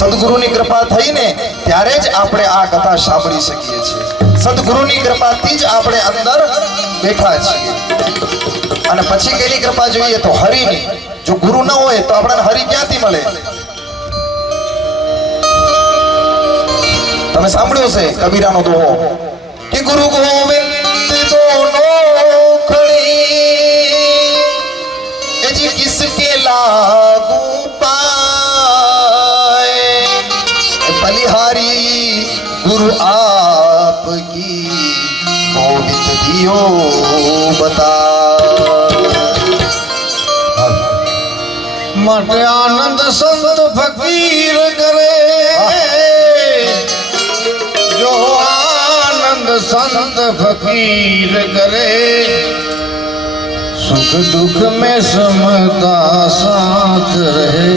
સદગુરુની કૃપા થઈને ત્યારે જ આપણે આ કથા સાંભળી શકીએ છીએ. સદગુરુની કૃપાથી જ આપણે અંદર બેઠા છીએ. અને પછી કેની કૃપા જોઈએ તો હરિની. જો ગુરુ ન હોય તો આપણને હરિ ક્યાંથી મળે? તમે સાંભળ્યું છે કબીરાનો દોહો કે ગુરુ ગોવિંદ दोनों खड़ी जी किसके लागू पाए बलिहारी गुरु आपकी गोविंद दियो बता मत आनंद संत फकीर करे जो आनंद संत फकीर करे सुख दुख में समता साथ रहे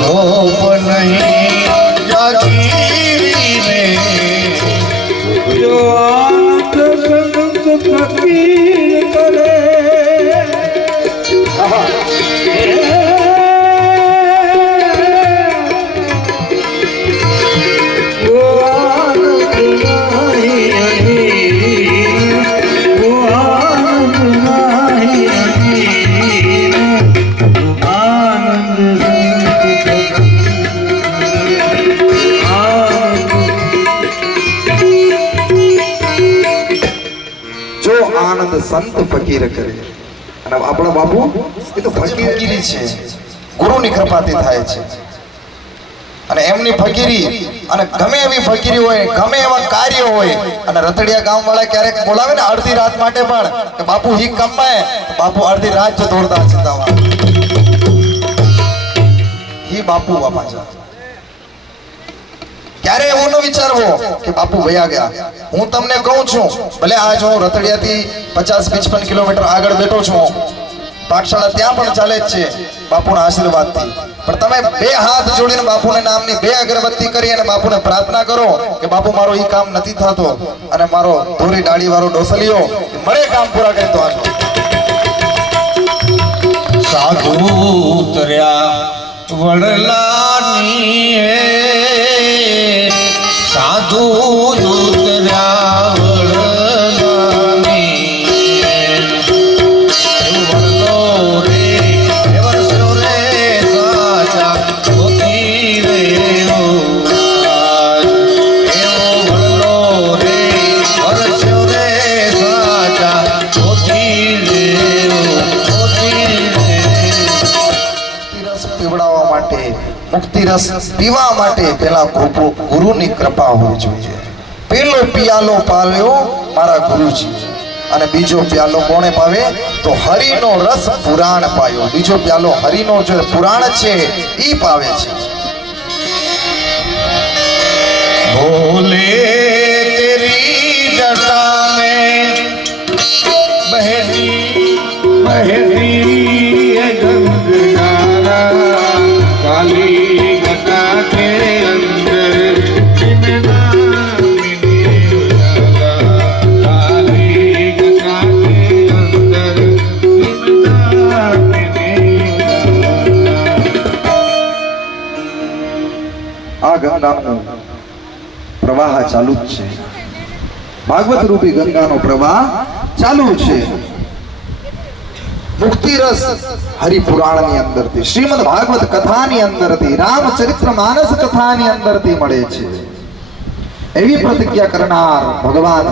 भोप नहीं जागीरी में जो आनंद संत फकीर करे સંત ફકીર કરે. અને આપણા બાપુ એ તો ફકીરી છે, ગુરુની કૃપાથી થાય છે. અને એમની ફકીરી અને ગમે એવી ફકીરી હોય, ગમે એવા કાર્ય હોય, અને રતડિયા ગામ વાળા ક્યારેક બોલાવે ને અડધી રાત માટે પણ કે બાપુ હી કમાય, બાપુ અડધી રાત જ દોડતા ચિંતાવા હી બાપુ બાપા જા. ક્યારે એવું ન વિચારવો કે બાપુ વયા ગયા. હું તમને કહું છું, ભલે આજ હું રતડિયાથી 50-55 કિલોમીટર આગળ બેઠો છું, પાઠશાળા ત્યાં પણ ચાલે જ છે બાપુના આશીર્વાદથી. પણ તમે બે હાથ જોડીને બાપુના નામની બે અગરબત્તી કરી અને બાપુને પ્રાર્થના કરો કે બાપુ મારો ઈ કામ નથી થતો અને મારો ધોરી ડાળી વાળો ડોસલિયો મળે કામ પૂરા કરી તો આજો. સાધુ ઉતર્યા વડલાની साधु उतर्या वडलानी वडलो रे वर्षो रे साचा होती रे एवो वडलो रे वर्षो रे साचा होती रे રસ પીવડાવવા માટે, મુક્તિ રસ પીવા માટે પેલા ગુરુની કૃપા હોવી જોઈએ. પેલો પિયાલો પાવ્યો મારા ગુરુજી, અને બીજો પ્યાલો કોણે પાવે તો હરિનો રસ પુરાણ પાયો. બીજો પ્યાલો હરિનો જે પુરાણ છે ઈ પાવે છે. भोले तेरी जटा में बहती बहती गंगा काली घटा के अंदर काली घटा के अंदर આ ગંગાનો પ્રવાહ ચાલુ જ છે. ભાગવત રૂપી ગંગાનો પ્રવાહ ચાલુ છે. મુક્તિ રસ હરિપુરાણની અંદરથી, શ્રીમદ ભાગવત કથાની અંદરથી, રામચરિત્ર માનસ કથાની અંદરથી મળે છે. એવી પ્રતિજ્ઞા કરનાર ભગવાન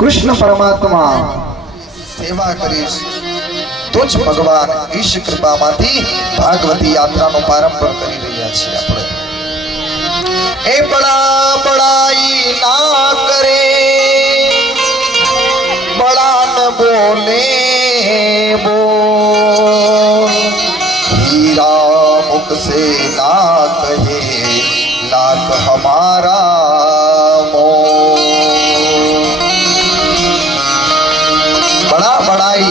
કૃષ્ણ પરમાત્મા સેવા કરીશ તો જ ભગવાન ઈશ કૃપામાંથી ભાગવતી યાત્રાનો પ્રારંભ કરી રહ્યા છીએ આપણે. ए बड़ा बड़ाई ना करे, बड़ा न बोले बोल, हीरा मुख से ना कहे नाक हमारा मोल. बड़ा बड़ाई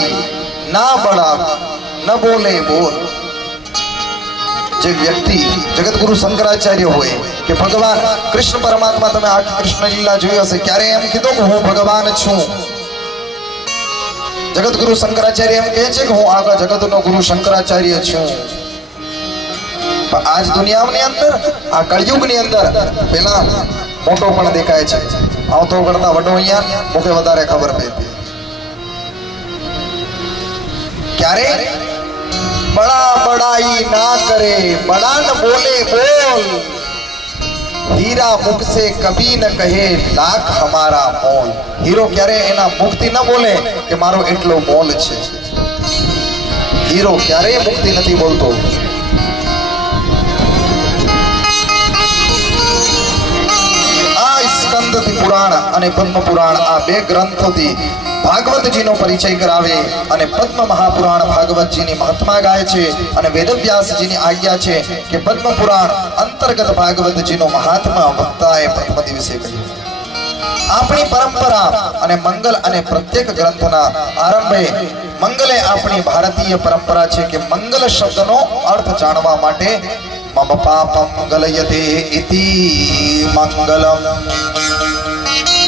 ना बड़ा न बोले बोल. જે વ્યક્તિ જગતગુરુ શંકરાચાર્ય હોય કે ભગવાન કૃષ્ણ પરમાત્મા, તમે આ કૃષ્ણ લીલા જોઈ હશે, ક્યારે એમ કીધું કે હું ભગવાન છું. જગતગુરુ શંકરાચાર્ય એમ કહે છે કે હું આગળ જગતનો ગુરુ શંકરાચાર્ય છું. પણ આજ દુનિયાની અંદર આ કળયુગની અંદર પેલા મોટો પણ દેખાય છે, આવતો કરતા વડો અહીંયા મુકે વધારે ખબર પડતી. ક્યારે બડા બડાઈ ના કરે, બડા ન બોલે બોલ, હીરા મુખ से कभी न कहे लाख हमारा मोल. હીરો ક્યારે એના મુખથી ન બોલે કે મારો એટલો મોલ છે. હીરો ક્યારેય મુક્તિ નથી બોલતો. આ સ્કંદ પુરાણ અને પદ્મ પુરાણ આ બે ગ્રંથોથી ભાગવતજીનો પરિચય કરાવે અને પદ્મ મહાપુરાણ ભાગવતજીની મહાત્મા ગાય છે અને વેદવ્યાસજીની આજ્ઞા છે કે પદ્મ પુરાણ અંતર્ગત ભાગવતજીનો મહાત્મા વક્તાએ પ્રથમ દિવસે કહ્યું. આપણી પરંપરા અને મંગલ અને પ્રત્યેક ગ્રંથના આરંભે મંગલે આપણી ભારતીય પરંપરા છે કે મંગલ શબ્દનો અર્થ જાણવા માટે મમ પાપમ ગલયતે ઇતિ મંગલમ,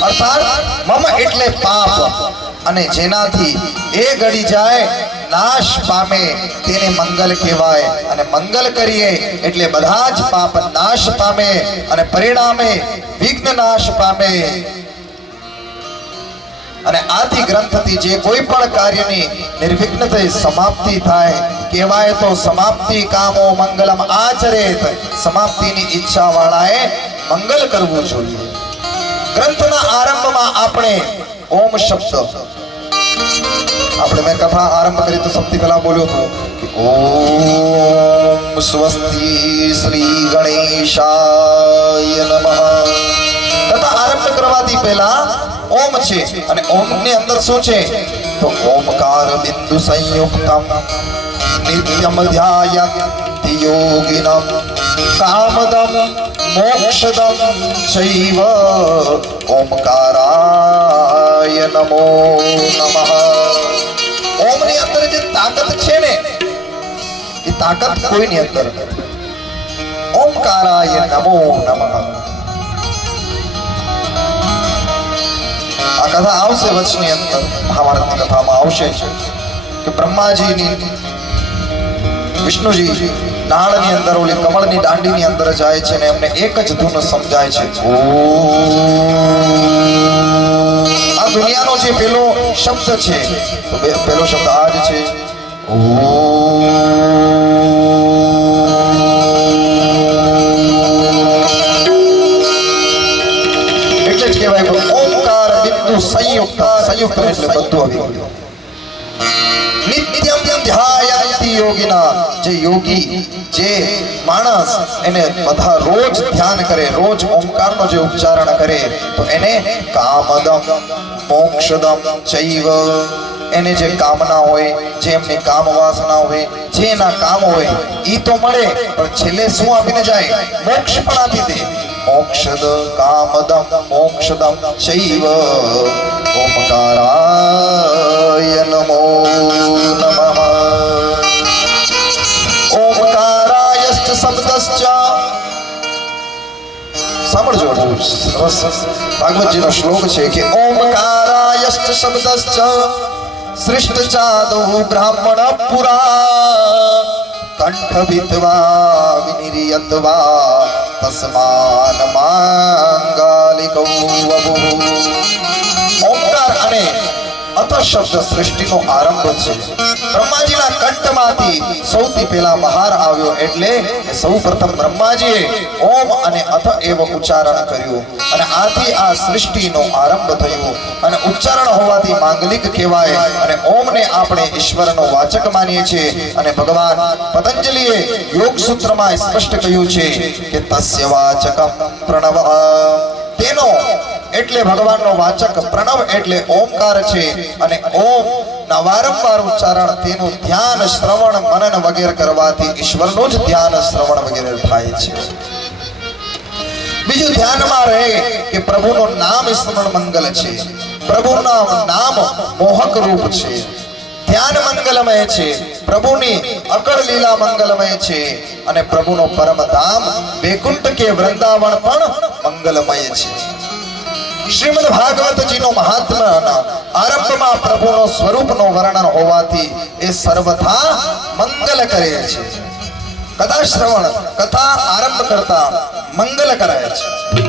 અર્થાત મમ એટલે પાપ અને જેનાથી એ ગળી જાય નાશ પામે તેને મંગલ કહેવાય. અને મંગલ કરીએ એટલે બધા જ પાપ નાશ પામે અને પરિણામે વિઘ્ન નાશ પામે. અને આથી ગ્રંથથી જે કોઈ પણ કાર્યની નિર્વિઘ્નતે સમાપ્તિ થાય કહેવાય તો સમાપ્તિ કામો મંગલમ આચરેત, સમાપ્તિની ઈચ્છા વાળાએ મંગલ કરવું જોઈએ. ગ્રંથના આરંભમાં આપણે ઓમ શબ્દ, આપણે મેં કથા આરંભ કરી તો સૌથી પહેલા બોલ્યો હતો કે ઓમ સ્વસ્તિ શ્રી ગણેશાય નમઃ. કથા આરંભ કરવાથી પહેલા ઓમ છે અને ઓમ ની અંદર શું છે તો ઓમકાર બિંદુ સંયુક્તમ નિત્યમ ધ્યાયન્તિ યોગિનમ કામદમ મોક્ષદમ ચૈવ ઓમકારાય નમો નમઃ. ઓમ ની અંદર જે તાકાત છે ને એ તાકાત કોઈની અંદર નથી. ઓમકારાય નમો નમઃ. આ કથા આવશે વચની અંદર, મહાભારતની કથામાં આવશે કે બ્રહ્માજીની વિષ્ણુજી નાળની અંદર ઓલી કમળની દાંડીની અંદર જાય છે ને એમને એક જ ધૂન સમજાય છે. આ દુનિયાનો જે પેલો શબ્દ છે તો પેલો શબ્દ આ જ છે એટલે જ કહેવાય ઓમકાર બિંદુ સંયુક્ત. સંયુક્ત એટલે બધું આવી ગયું. નિત્યમ ધ્યાયન્તિ યોગિના, જે યોગી જે માણસ એને બધા રોજ ધ્યાન કરે, રોજ ઓમકારનો જે ઉચ્ચારણ કરે તો એને કામદમ મોક્ષદમ ચૈવ, એને જે કામના હોય, જે એમની કામ વાસના હોય, જે એના કામ હોય ઈ તો મળે, પણ છેલ્લે શું આપીને જાય? મોક્ષ પણ આપી દે. મોક્ષદ કામદમ મોક્ષદમ ચૈવ ઓમકારાય નમો નમઃ. ઓમકારાયશ્ચ શબ્દશ્ચ, સાંભળજો, ભાગવતજીનો શ્લોક છે કે ઓમકારાયશ્ચ શબ્દશ્ચ સૃષ્ટ ચાદો બ્રાહ્મણ પુરા કંઠ વિદ્વા વિનિર્યદ્વા તસ્માન માંગલિકો વપુ. ઓમકાર અને અથ શબ્દ સૃષ્ટિનો આરંભ છે. બ્રહ્માજીના કંઠમાંથી સૌથી પહેલા બહાર આવ્યો એટલે સૌ પ્રથમ બ્રહ્માજીએ ઓમ અને અથ એવ ઉચ્ચારણ કર્યું અને આથી આ સૃષ્ટિનો આરંભ થયો. અને ઉચ્ચારણ હોવાથી માંગલિક કહેવાય અને ઓમને આપણે ઈશ્વરનો વાચક માનીએ છીએ. અને ભગવાન પતંજલિએ યોગ સૂત્રમાં સ્પષ્ટ કહ્યું છે કે તસ્ય વાચકમ પ્રણવ, તેનો એટલે ભગવાનનો વાચક પ્રણવ એટલે ઓમકાર છે. અને ઓમ ના વારંવાર ઉચ્ચારણ, તેનું ધ્યાન શ્રવણ મનન વગેરે કરવાથી ઈશ્વરનું જ ધ્યાન શ્રવણ વગેરે થાય છે. બીજું ધ્યાનમાં રહે કે પ્રભુનું નામ સ્મરણ મંગલ છે, પ્રભુના નામ મોહક રૂપ છે, ધ્યાન મંગલમય છે, પ્રભુની અકળ લીલા મંગલમય છે અને પ્રભુનો પરમ ધામ વૈકુંઠ કે વૃંદાવન પણ મંગલમય છે. શ્રીમદ ભાગવતજીનો મહાત્માના આરંભમાં પ્રભુનો સ્વરૂપનો વર્ણન હોવાથી એ સર્વથા મંગલ કરે છે. કથા શ્રવણ, કથા આરંભ કરતા મંગલ કરાય છે,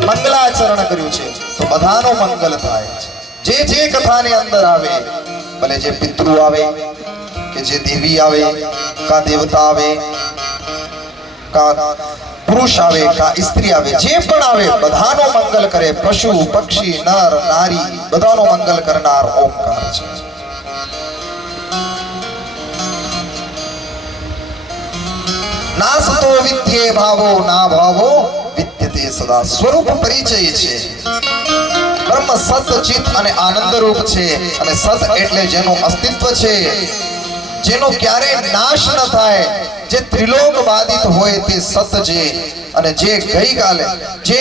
મંગલાચરણ કર્યું છે તો બધાનો મંગલ થાય છે. જે કથાની અંદર આવે, ભલે જે પિતૃ આવે કે જે દેવી આવે, કા દેવતા આવે, કા પુરુષ આવે, કા સ્ત્રી આવે, જે પણ આવે બધાનો મંગલ કરે. પશુ પક્ષી નર નારી બધાનો મંગલ કરનાર ઓમકાર છે. નાસતો વિદ્યે ભાવો ના ભાવો વિદ્યતે સદા. સ્વરૂપ પરિચય છે. બ્રહ્મ સત ચિત અને આનંદ રૂપ છે. અને સત એટલે જેનું અસ્તિત્વ છે, જેનો ક્યારે નાશ ન થાય, જે ત્રિલોક બાધિત હોય તે સત છે. અને જે ગઈકાલે, જે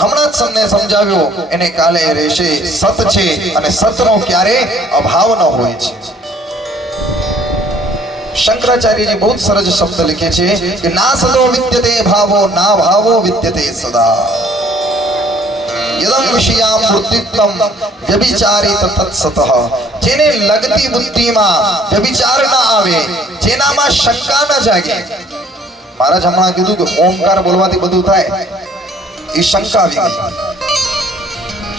હમણાં જ તમને સમજાવ્યો એને કાલે રહેશે, સત છે. અને સતનો ક્યારે અભાવ ન હોય છે. શંકરાચાર્યજી બહુ સરસ શબ્દ लिखे છે કે ના સદો વિદ્યતે ભાવો ના ભાવો વિદ્યતે સદા. યદમ વિષયામ બુદ્ધિત્તમ વ્યભિચારિત તત્સતઃ. જેને લગતી બુદ્ધિમાં વ્યભિચાર ન આવે, જેનામાં શંકા ન જાગે. મહારાજ હમણાં કીધું કે ઓમકાર બોલવાથી બધું થાય, એ શંકા આવી ગઈ.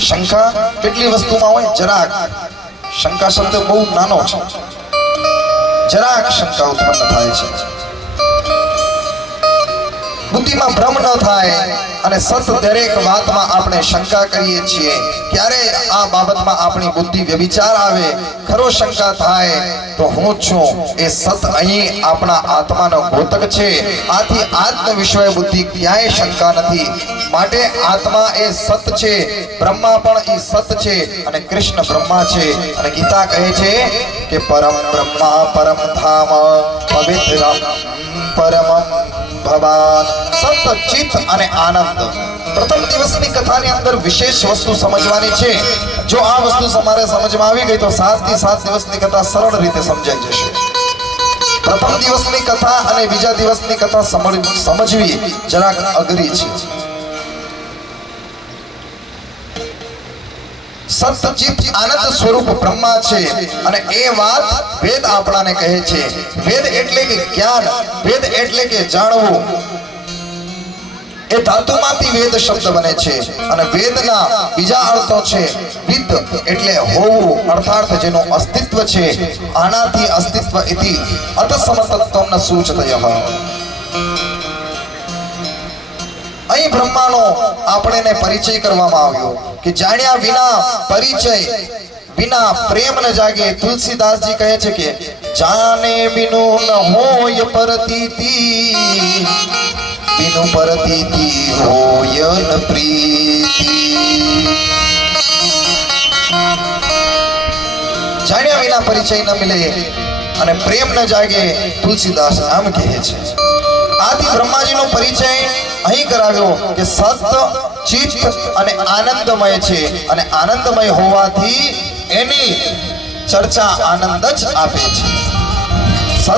શંકા કેટલી વસ્તુમાં હોય? જરાક. શંકા શબ્દ બહુ નાનો છે, જરાક શંકા ઉત્પન્ન થાય છે. બુદ્ધિમાં ભ્રમ ન થાય. અને સત દરેક વાતમાં આપણે શંકા કરીએ છીએ. ક્યારે આ બાબતમાં આપણી બુદ્ધિ વ્યભિચાર આવે, ખરો શંકા થાય તો હું છું એ સત અહીં આપણા આત્માનો ઘોતક છે. આથી આત્મ વિષય બુદ્ધિ ક્યાંય શંકા નથી. માટે આત્મા એ સત છે, બ્રહ્મા પણ એ સત છે, અને કૃષ્ણ બ્રહ્મા છે. અને ગીતા કહે છે કે પરમ બ્રહ્મા પરમ ધામ પવિત્રમ પરમમ ભવાન. સત ચિત અને આનંદ. પ્રથમ દિવસની કથાની અંદર વિશેષ વસ્તુ સમજવાની છે. જો આ વસ્તુ તમારે સમજમાં આવી ગઈ તો 7 થી 7 દિવસની કથા સરળ રીતે સમજાઈ જશે. પ્રથમ દિવસની કથા અને બીજા દિવસની કથા સમજવી જરાક અઘરી છે. સતચિત આનંદ સ્વરૂપ બ્રહ્મા છે. અને એ વાત વેદ આપણાને કહે છે. વેદ એટલે કે જ્ઞાન, વેદ એટલે કે જાણવું. એ ધાતુમાંથી વેદ શબ્દ બને છે. અને વેદના બીજા અર્થો છે. વિદ એટલે હોવું, અર્થાત જેનું અસ્તિત્વ છે. આનાથી અસ્તિત્વ ઇતિ અતસમતત્વમ સૂચતયઃ. અહીં બ્રહ્માનો આપણને પરિચય કરવામાં આવ્યો કે જાણ્યા વિના, પરિચય વિના પ્રેમ ન જાગે. તુલસીદાસજી કહે છે કે જાને બિनु ન હોય પરતીતિ, બિनु પરતીતિ હોય ન પ્રીતિ. જાણ્યા વિના પરિચય ન મિલે અને પ્રેમ ન જાગે, તુલસીદાસ આમ કહે છે. આથી બ્રહ્માજીનો પરિચય અહીં કરાવ્યો કે સત ચિત્ત અને આનંદમય છે. અને આનંદમય હોવાથી એની ચર્ચા આનંદ જ આપે છે. સત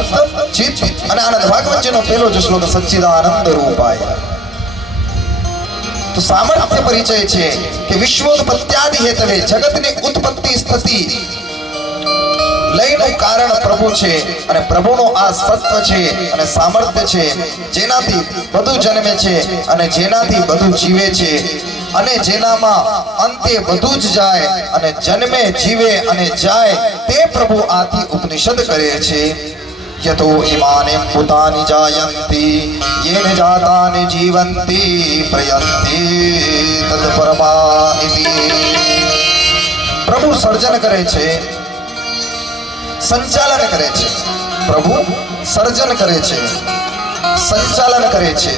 ચિત્ત અને આનંદ. ભાગવતજીનો પહેલો જ શ્લોક સચ્ચિદાનંદ રૂપાય. તો સામર્થ્ય પરિચય છે કે વિશ્વોત્પત્ત્યાદિ હેતવે, જગતની ઉત્પત્તિ સ્થિતિ લયનું કારણ પ્રભુ છે. અને પ્રભુનો આ સત્વ છે અને સામર્થ્ય છે, જેનાથી બધું જન્મે છે અને જેનાથી બધું જીવે છે. અને જેનામાં અંતે બધું જ જાય અને જન્મે, જીવે અને જાય તે પ્રભુ આથી ઉપનિષદ કરે છે. યતો ઇમાને ભૂતાનિ જાયન્તિ યેન જાતાનિ જીવંતિ પ્રયંતિ તદ પરમા ઇતિ. પ્રભુ સર્જન કરે છે, સંચાલન કરે છે. પ્રભુ સર્જન કરે છે, સંચાલન કરે છે.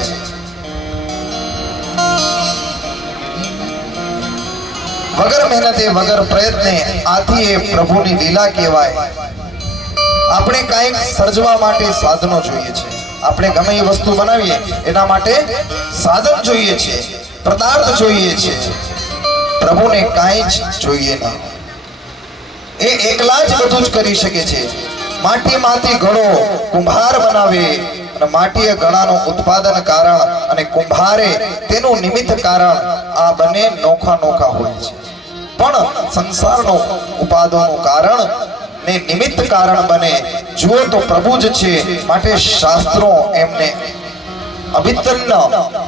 વગર મહેનતે, વગર પ્રયત્ને. આથી એ પ્રભુની લીલા કહેવાય. આપણે કંઈક સર્જવા માટે સાધનો જોઈએ છે. આપણે ગમે એ વસ્તુ બનાવીએ એના માટે સાધન જોઈએ છે, પદાર્થ જોઈએ છે. પ્રભુને કાંઈ જ જોઈએ નહીં. એ એકલા જ બધું જ કરી શકે છે. માટીમાંથી ઘડો કુંભાર બનાવે અને માટી એ ઘડાનું ઉત્પાદન કારણ અને કુંભારે તેનું નિમિત્ત કારણ, આ બંને નોખા નોખા હોય છે. પણ સંસારનું ઉપાદાનનું કારણ ને નિમિત્ત કારણ બને જુઓ તો પ્રભુ જ છે. માટે શાસ્ત્રો એમને અભિતન્ન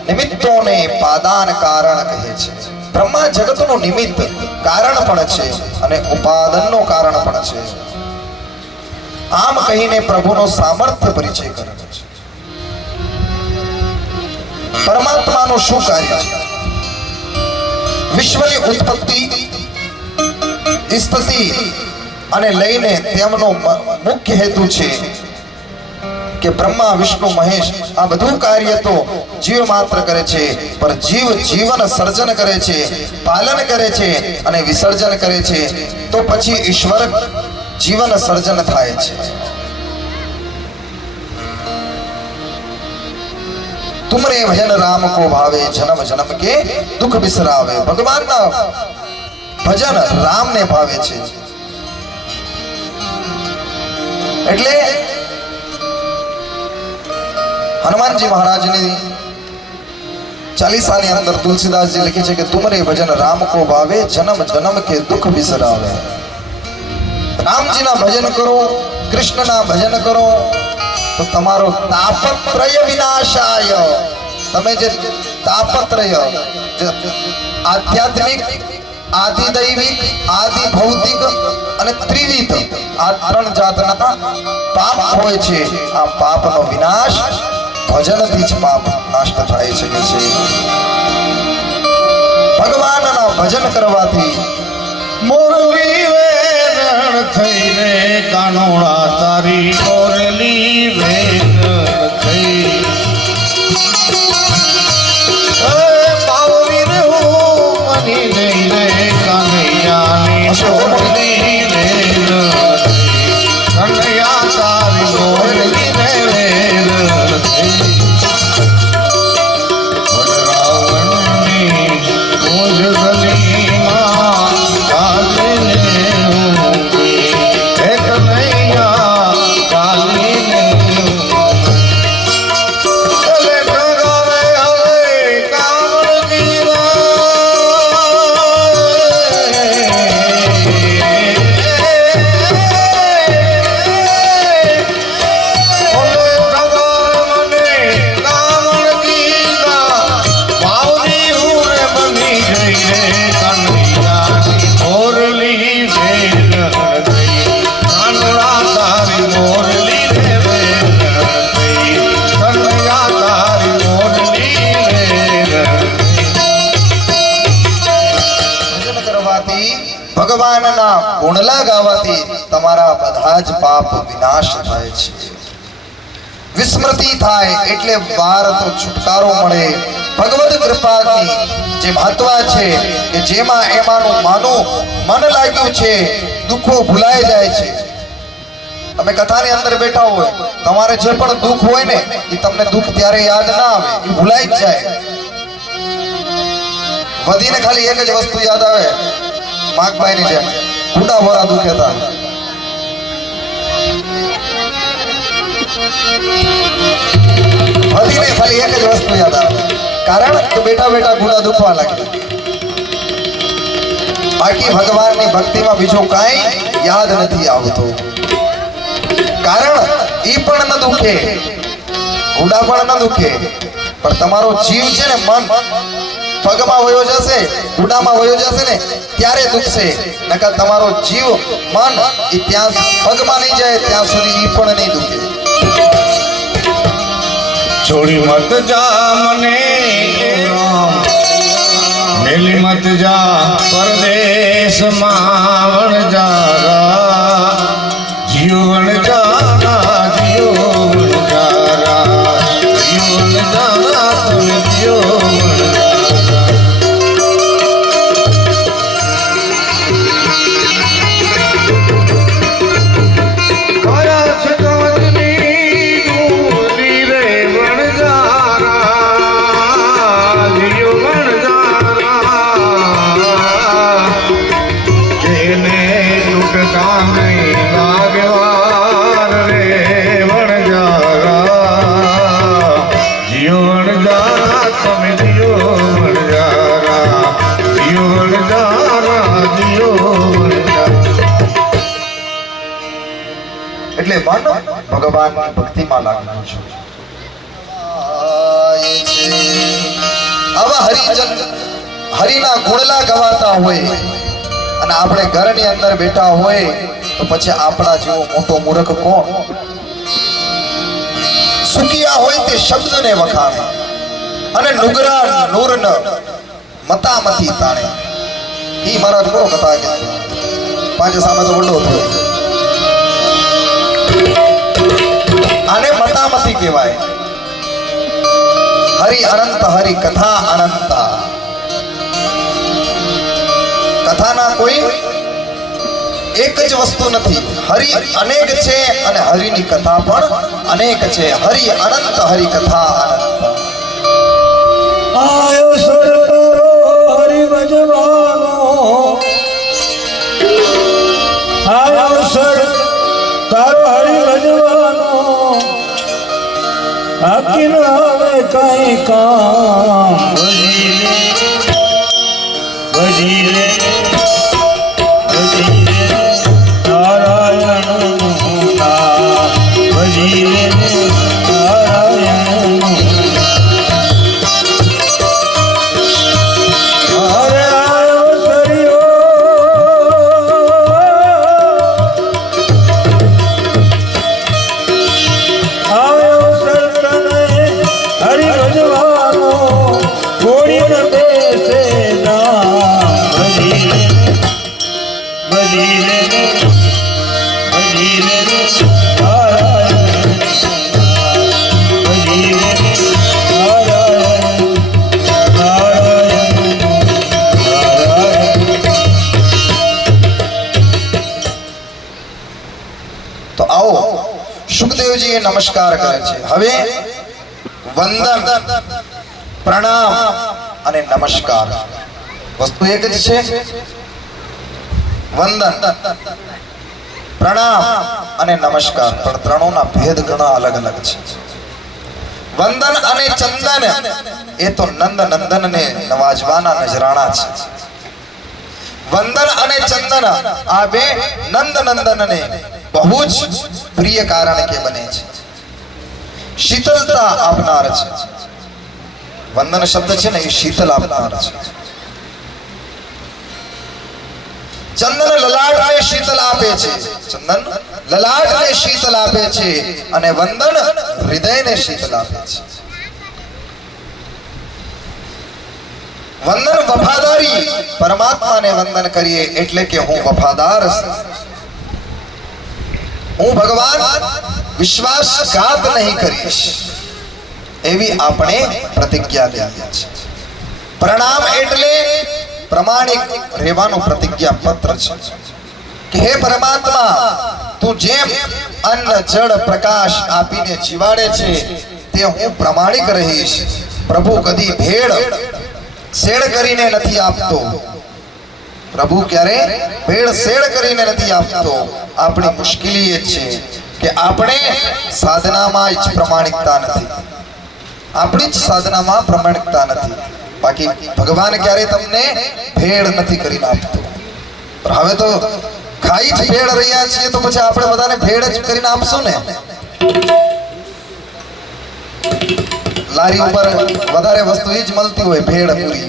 નિમિત્તોને પાદાન કારણ કહે છે. બ્રહ્મા જગતનું નિમિત્ત કારણ પણ છે અને ઉપાદાનનો કારણ પણ છે. આમ કહીને પ્રભુનો સામર્થ્ય પરિચય કરે છે. પરમાત્માનું શું કાર્ય છે? વિશ્વની ઉત્પત્તિ, સ્થિતિ અને લઈને તેમનો મુખ્ય હેતુ છે કે બ્રહ્મા વિષ્ણુ મહેશ આ બધું કાર્ય તો જીવ માત્ર કરે છે, પણ જીવ જીવન સર્જન કરે છે, પાલન કરે છે અને વિસર્જન કરે છે, તો પછી ઈશ્વર જીવન સર્જન થાય છે. तुमरे भजन राम को भावे जन्म जन्म के दुख बिसरावे. भगवान ना भजन राम ने भावे छे. એટલે હનુમાનજી મહારાજની ચાલીસાની અંદર તુલસીદાસજી લખી છે કે તુમરે ભજન રામ કો ભાવે જન્મ જન્મ કે દુખ બિસરાવે. રામજીના ભજન કરો, કૃષ્ણના ભજન કરો તો તમારો તાપત્રય વિનાશાય. તમે જે તાપત્રય, આધ્યાત્મિક, આદિ દૈવિક, આદિ ભૌતિક અને ત્રિવિધ આ ત્રણ જાતના પાપ હોય છે, આ પાપનો વિનાશ ભજનથી જ પાપ નાશ થાય છે. ભગવાનના ભજન કરવાથી મોરલી વેરણ થઈને કાનોડા તારી મોરલી વેરણ થઈ પાવરી રે હું મની નહીં રે કનૈયાની મોરલી વેરણ કનૈયા તારી મોરલી વેરણ થઈ રાવણની મોજગલીમાં ભગવાનના ગુણલા ગાવાથી તમારા બધા જ પાપ વિનાશ થાય છે. વિસ્મૃતિ થાય એટલે વાર તો છુટકારો મળે. ભગવદ કૃપાની જે મહત્વ છે કે જેમાં એમાંનું માનું મન લાગ્યું છે, દુઃખો ભૂલાઈ જાય છે. તમે કથાની અંદર બેઠા હોય, તમારે જે પણ દુઃખ હોય ને એ તમને દુઃખ ત્યારે યાદ ના આવે, એ ભૂલાઈ જ જાય. વધીને ખાલી એક જ વસ્તુ યાદ આવે, માગભાઈની જેમ કુડા ભરા દુખે હતા. વધીને ખાલી એક જ વસ્તુ યાદ આવે, કારણ કે બેઠા બેઠા કુડા દુખવા લાગે. બાકી ભગવાનની ભક્તિમાં બીજું કાંઈ યાદ નથી આવતું. કારણ ઈ પણ ન દુખે, કુડા પણ ન દુખે, પણ તમારો જીવ છે ને, મન પગમાં વયો જશે, કુડામાં વયો જશે ને ત્યારે દુખશે. નકર તમારો જીવ મન એ ત્યાં પગમાં નહીં જાય ત્યાં સુધી ઈ પણ નહીં દુખે. છોડી મત જા મને મેલી મત જા પરદેશમાં વણ જારા જીવન જારા જીવન જારા જીવન જારા તું જીવન એટલે મન ભગવાનની ભક્તિમાં લાગવું છે. હરિના ગુણલા ગવાતા હોય અને આપણે ઘરની અંદર બેઠા હોય તો પછી આપણા જેવો મોટો મૂર્ખ કોણ? સુખિયા હોય તે શબ્દને વખાણે અને નુગરા નૂરન મતામતી તાણે. ઈ મહારાજ બોલો કથા કે પાંચ સામે તો વડો થયો. આને મતામતી કહેવાય. હરિ અનંત હરિ કથા અનંતા. કથાના કોઈ એક જ વસ્તુ નથી. હરિ અનેક છે અને હરિની કથા પણ અનેક છે. હરિ અનંત હરિ કથા અનંત. આયો સરકારો હરિ ભજવાનો, આયો સર તારો હરિ ભજવાનો, આખી ન આવે કઈ કામ. ભજી લે નારાયણનું નામ, ભજી લે નારાયણનું. અરે આયો સરિયો, આયો સરતને હરિ ભજવાનો, છોડી ન બેસે નામ. ભજી લે ભજી લે ભજી લે નારાયણ, ભજી લે નારાયણ નારાયણ નારાયણ. તો આવો સુખદેવજી એ નમસ્કાર કરે છે. હવે વંદન, પ્રણામ અને નમસ્કાર વસ્તુ એક જ છે. વંદન, પ્રણામ અને નમસ્કાર, પણ ત્રણોના ભેદ ઘણા અલગ અલગ છે. વંદન અને ચંદન એ તો નંદ નંદનને નવાજવાના નજરાણા છે. વંદન અને ચંદન આ બે નંદ નંદનને બહુ જ પ્રિય કારણ કે બને છે. શીતલતા આપનાર છે. વંદન શબ્દ છે ને એ શીતલ આપનાર છે. ચંદન લલાટને શીતલ આપે છે. ચંદન લલાટને શીતલ આપે છે અને વંદન હૃદયને શીતલ આપે છે. વંદન વફાદારી, પરમાત્માને વંદન કરીએ એટલે કે હું વફાદાર છું. હું ભગવાન વિશ્વાસઘાત નહીં કરીશ એવી આપણે પ્રતિજ્ઞા લઈએ છીએ. પ્રણામ એટલે પ્રમાણિક રહેવાનું પ્રતિજ્ઞા પત્ર છે કે હે પરમાત્મા, તું જેમ અન્ન જળ પ્રકાશ આપીને જીવાડે છે તે હું પ્રમાણિક રહીશ. પ્રભુ કદી ભેળ શેડ કરીને નથી આપતો. પ્રભુ ક્યારે ભેળ શેડ કરીને નથી આપતો. આપણી મુશ્કેલી એ છે કે આપણે સાધનામાં જ પ્રમાણિકતા નથી. આપણી જ સાધનામાં પ્રમાણિકતા નથી. બાકી ભગવાન ક્યારે તમને ભેળ નથી કરીને આપતો. પણ હવે તો ખાઈ જ ભેળ રહ્યા છીએ તો પછી આપણે બધાને ભેળ જ કરીને આપશું ને. લારી ઉપર વધારે વસ્તુ એ જ મળતી હોય, ભેળ પૂરી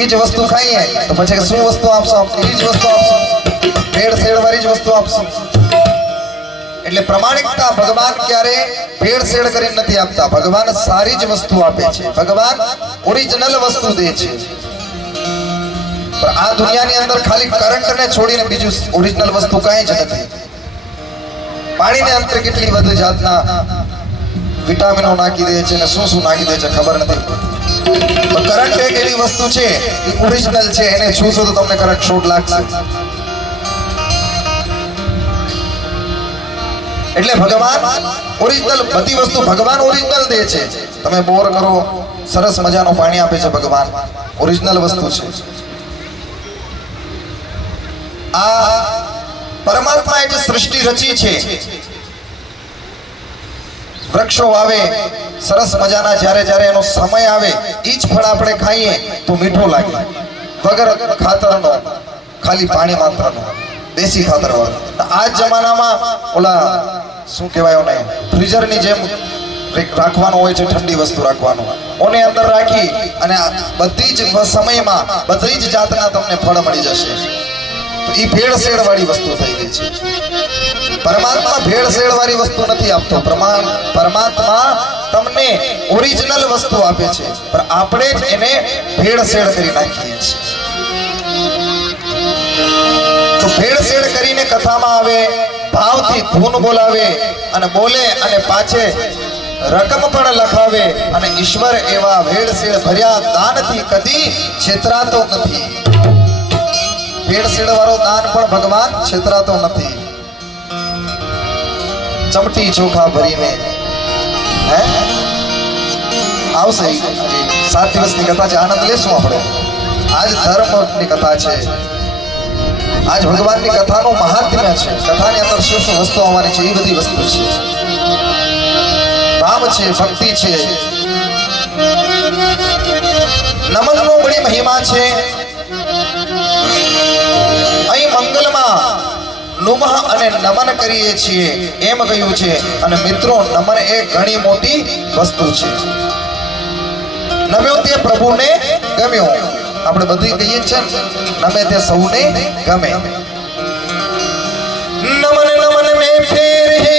એ જ વસ્તુ ખાઈએ તો પછી શું વસ્તુ આપશો? એ જ વસ્તુ આપશો, ભેળ શેડ વાળી જ વસ્તુ આપશો. એટલે પ્રમાણિકતા ભગવાન ક્યારે ભેળ શેડ કરીને નથી આપતા. ભગવાન સારી જ વસ્તુ આપે છે. ભગવાન ઓરિજિનલ વસ્તુ દે છે. પણ આ દુનિયાની અંદર ખાલી કરંટને છોડીને બીજું ઓરિજિનલ વસ્તુ કાંઈ જ નથી. પાણીની અંદર કેટલી બધી જાતના વિટામિનો નાખી દે છે અને શું શું નાખી દે છે ખબર નથી. પણ કરંટ એક એવી વસ્તુ છે એ ઓરિજિનલ છે. એને છૂશો તો તમને કરંટ શોર્ટ લાગશે. એટલે ભગવાન ઓરિજિનલ બધી વસ્તુ ભગવાન ઓરિજિનલ દે છે. તમે બોર કરો, સરસ મજાનું પાણી આપે છે ભગવાન, ઓરિજિનલ વસ્તુ છે. આ પરમાત્માએ જે સૃષ્ટિ રચી છે, વૃક્ષો વાવે સરસ મજાના, જ્યારે જ્યારે એનો સમય આવે એ જ ફળ આપણે ખાઈએ તો મીઠું લાગે. વગર ખાતરનો, ખાલી પાણી માત્રનો, દેશી ખાતર વાળો. આ જમાનામાં ઓલા શું કહેવાય, ફ્રીઝરની જેમ રાખવાનો હોય છે, ઠંડી વસ્તુ રાખવાનો, ઓને અંદર રાખી અને બધી જ સમયમાં બધી જ જાતના તમને ફળ મળી જશે. તો એ ભેળસેળ વાળી વસ્તુ થઈ ગઈ છે. પરમાત્મા ભેળસેળ વાળી વસ્તુ નથી આપતો. પરમાત્મા તમને ઓરિજિનલ વસ્તુ આપે છે, પણ આપણે જ એને ભેળસેળ કરી નાખીએ છીએ. તો ભેળસેળ કરીને કથામાં આવે, ભાવથી ધૂન બોલાવે અને બોલે અને પાછે રકમ પણ લખાવે, અને ઈશ્વર એવા ભેળસેળ ભર્યા દાનથી કદી છેતરાતો નથી. ભેળસેળ વાળો દાન પણ ભગવાન છેતરાતો નથી. ચમટી ચોખા ભરીને આવશે. 7 દિવસની કથા છે, આનંદ લેશું આપણે. આજ ધર્મની કથા છે, આજ ભગવાનની કથાનું મહાત્મ્ય છે. કથાની અંદર શું શું વસ્તુ આવવાની છે, એ બધી વસ્તુ છે. ભાવ છે, ભક્તિ છે, નમનનો બડી મહિમા છે. અહીં મંગલમાં નુમહ અને નમન કરીએ છીએ એમ કહ્યું છે. અને મિત્રો, નમન એ ઘણી મોટી વસ્તુ છે. નમ્યો તે પ્રભુને ગમ્યો. આપણે બધી કહીએ છીએ નમે તે સૌને ગમે. નમન નમન में फेर है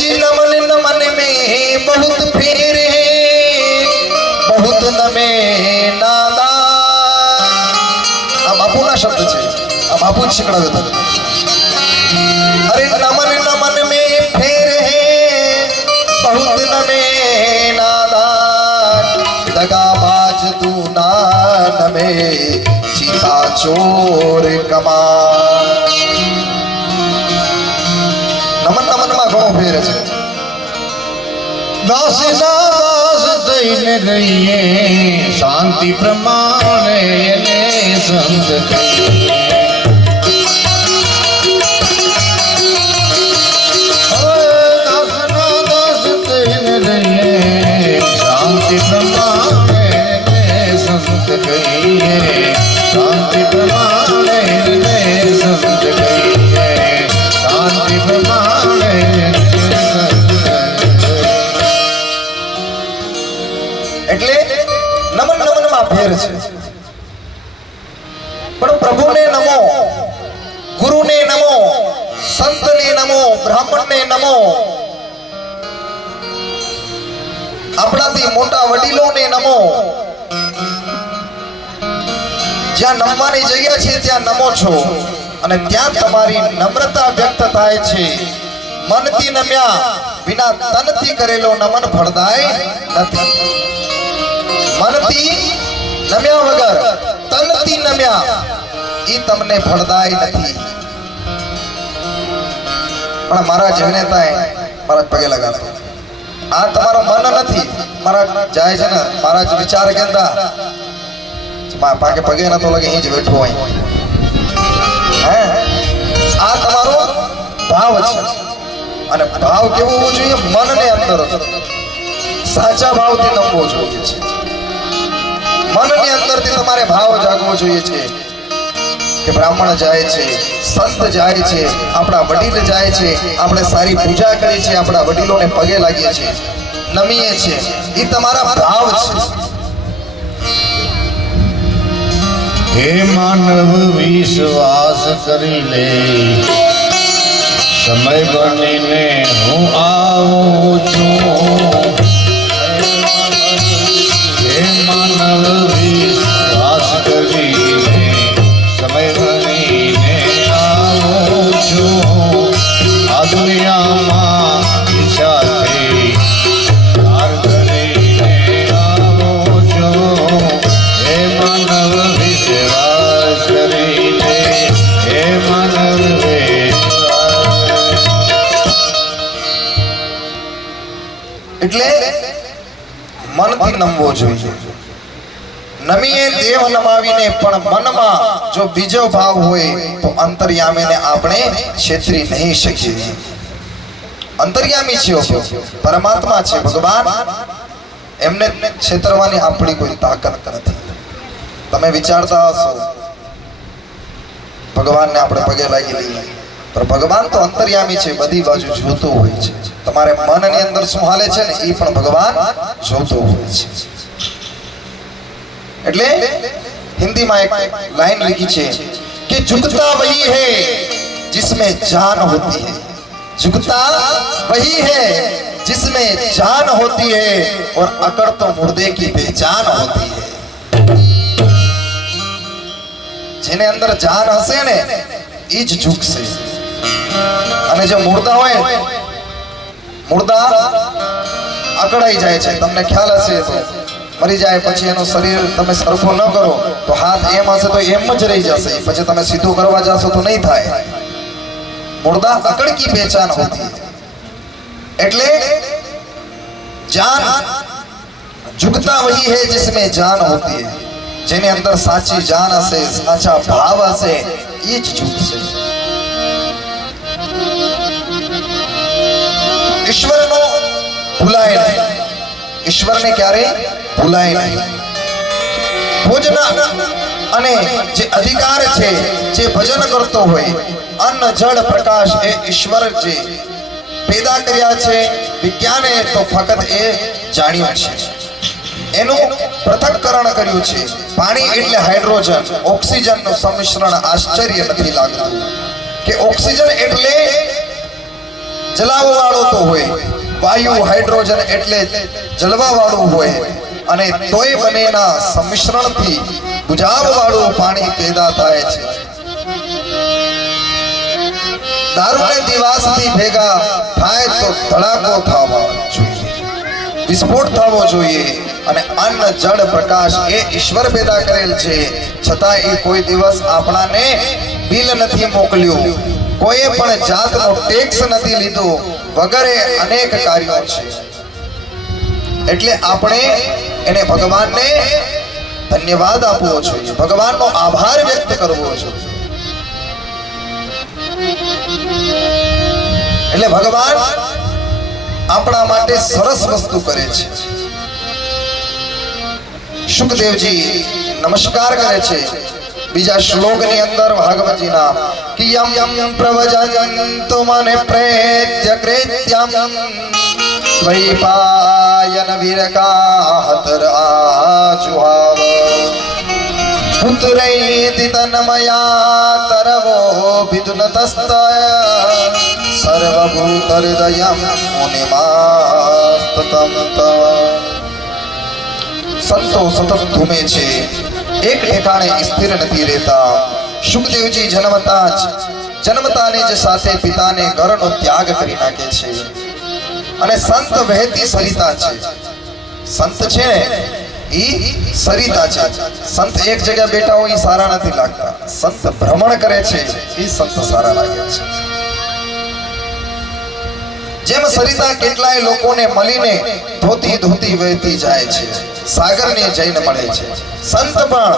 जी, नमन नमन में बहुत फेर है, बहुत नमे नादान. આ બાપુના શબ્દ છે, આ બાપુ જ શીખડાવ્યો હતો. અરે નમન નમન में फेर है, बहुत नमे नादान. दगाबाज तू ना नमे, चीता ચોર કમાન. નમન નમનમાં ઘણો ફેર છે. દાસના દાસ થઈને રહીએ, શાંતિ પ્રમાણે એને સંત કહીએ. દાસના દાસ થઈને રહીએ, શાંતિ પ્રમાણે એને સંત કહીએ. શાંતિ પ્રમાણે એને સંત કહીએ. શાંતિ પ્રમાણે એટલે નમન નમનમાં ફેર છે. પણ પ્રભુને નમો, ગુરુને નમો, સંતને નમો, બ્રાહ્મણને નમો, આપણાથી મોટા વડીલોને નમો. જ્યાં નમવાની જગ્યા છે ત્યાં નમો છો, અને ત્યાં તમારી નમ્રતા વ્યક્ત થાય છે. મનથી નમ્યા વિના તનથી કરેલો નમન ફળદાય નથી. મનથી નમ્યા વગર તનથી નમ્યા ઈ તમને ફળદાય નથી. પણ મારા જીવને થાય મારા પગે લગાડો. આ તમારો મન નથી. મારા જાય છે ને, મારા જ વિચાર કેતા પાકે પગે ન તો લગે અહીં જ બેઠો હોય. હે, આ તમારો ભાવ છે. અને ભાવ કેવો હોવો જોઈએ? મનને અંદર સાચા ભાવથી નમવો જોઈએ છે. મનની અંદરથી તમારે ભાવ જાગવો જોઈએ છે કે બ્રાહ્મણ જાય છે, સંત જાય છે, આપણા વડીલ જાય છે, આપણે સારી પૂજા કરી છે, આપણા વડીલોને પગે લાગીએ છીએ, નમીએ છીએ. એ તમારા ભાવ છે. હે માનવ વિશ્વાસ કરી લે, સમય બનીને હું આવું છું. હે માનવ વિશ્વાસ કરી લે, સમય બનીને આવું છું. આ દુનિયામાં ઈચ્છાથી પ્યાર કરીને આવું છું. હે માનવ વિશ્વાસ કરી લે, હે માનવ એટલે મનથી નમવો જોઈએ. નમીએ દેવ નમાવીને પણ મનમાં જો બીજો ભાવ હોય તો અંતર્યામીને આપણે છેતરી નહીં શકીએ. અંતર્યામી છે, પરમાત્મા છે, ભગવાન. એમને છેતરવાની આપણી કોઈ તાકાત નથી. તમે વિચારતા હશો ભગવાનને આપણે પગે લાગી લઈએ, પણ ભગવાન તો અંતર્યામી છે, બધી બાજુ જોતો હોય છે. તમારે મનની અંદર શું હાલે છે ને એ પણ ભગવાન જોતો હોય છે. એટલે હિન્દીમાં એક લાઈન लिखी છે कि झुकता वही है जिसमें जान होती है, झुकता वही है जिसमें जान होती है और अकड़ तो मुर्दे की पहचान होती है. જેને અંદર જાન હશે ને એ જ ઝૂકશે. અને જે મુર્દા હોય, મુર્દા અકળાઈ જાય છે. તમને ખ્યાલ હશે તો મરી જાય પછી એનું શરીર તમે સરખો ન કરો તો હાથ એમ હશે તો એમ જ રહી જશે, પછી તમે સીધું કરવા જશો તો નહીં થાય. મુર્દા અકड़ की पहचान होती है. એટલે જાન ઝુકતા वही है जिसमें जान होती है. જેની અંદર સાચી જાન હશે, સાચા ભાવ હશે એ જ ઝૂકશે. ઈશ્વરનો ભૂલાય નહીં, ઈશ્વરને ક્યારે ભૂલાય નહીં. ભોજન અને જે અધિકાર છે, જે ભજન કરતો હોય, અન્ન જળ પ્રકાશ એ ઈશ્વર જે પેદા કર્યા છે. વિજ્ઞાને તો ફક્ત એ જાણ્યું છે, એનું પૃથક્કરણ કર્યું છે. પાણી એટલે હાઇડ્રોજન, ઓક્સિજનનું સંમિશ્રણ. આશ્ચર્ય નથી લાગતું કે ઓક્સિજન એટલે જલાવવા વાળો તો હોય, વાયુ હાઇડ્રોજન એટલે જલવા વાળું હોય, અને તોય બંનેના સંમિશ્રણથી બુઝાવવા વાળું પાણી પેદા થાય છે. દારૂને દિવાસથી ભેગા થાય તો ધડાકો થવો જોઈએ, વિસ્ફોટ થવો જોઈએ. અને અન્ન જળ પ્રકાશ એ ઈશ્વર પેદા કરેલ છે, છતાં એ કોઈ દિવસ આપણાને બિલ નથી મોકલ્યું, કોઈ પણ જાતનો ટેક્સ નથી લીધો, વગેરે અનેક કાર્યો છે. એટલે આપણે એને ભગવાનને ધન્યવાદ આપવો જોઈએ, ભગવાનનો આભાર વ્યક્ત કરવો જોઈએ. એટલે ભગવાન આપણા માટે સરસ વસ્તુ કરે છે. સુખદેવજી નમસ્કાર કરે છે બીજા શ્લોકની અંદર ભાગવતજીના કે યમ યમ પ્રવજંતુ મને પ્રેત્ય કૃત્યમ વૈપાયન વિરકાહતર આજુહાવ પુત્રૈતિ તન્મયા તરવો વિદુનતસ્તય સર્વભૂતહૃદયમ મુનિમાસ્તતમ તવ. સંતો સતત ધૂમે છે, એક ઠેકાણે સ્થિર નથી રહેતા. સુખદેવજી જન્મતાની જ સાથે પિતાને ઘરનો ત્યાગ કરી નાખે છે. અને સંત વહેતી સરિતા છે. સંત છે ને એ સરિતા છે. સંત એક જગ્યા બેઠા હોય એ સારા નથી લાગતા, સંત ભ્રમણ કરે છે એ સંત સારા લાગે છે. જેમ સરિતા કેટલાય લોકોને મળીને ધોતી ધોતી વહેતી જાય છે, સાગરને જઈને મળે છે, સંત પણ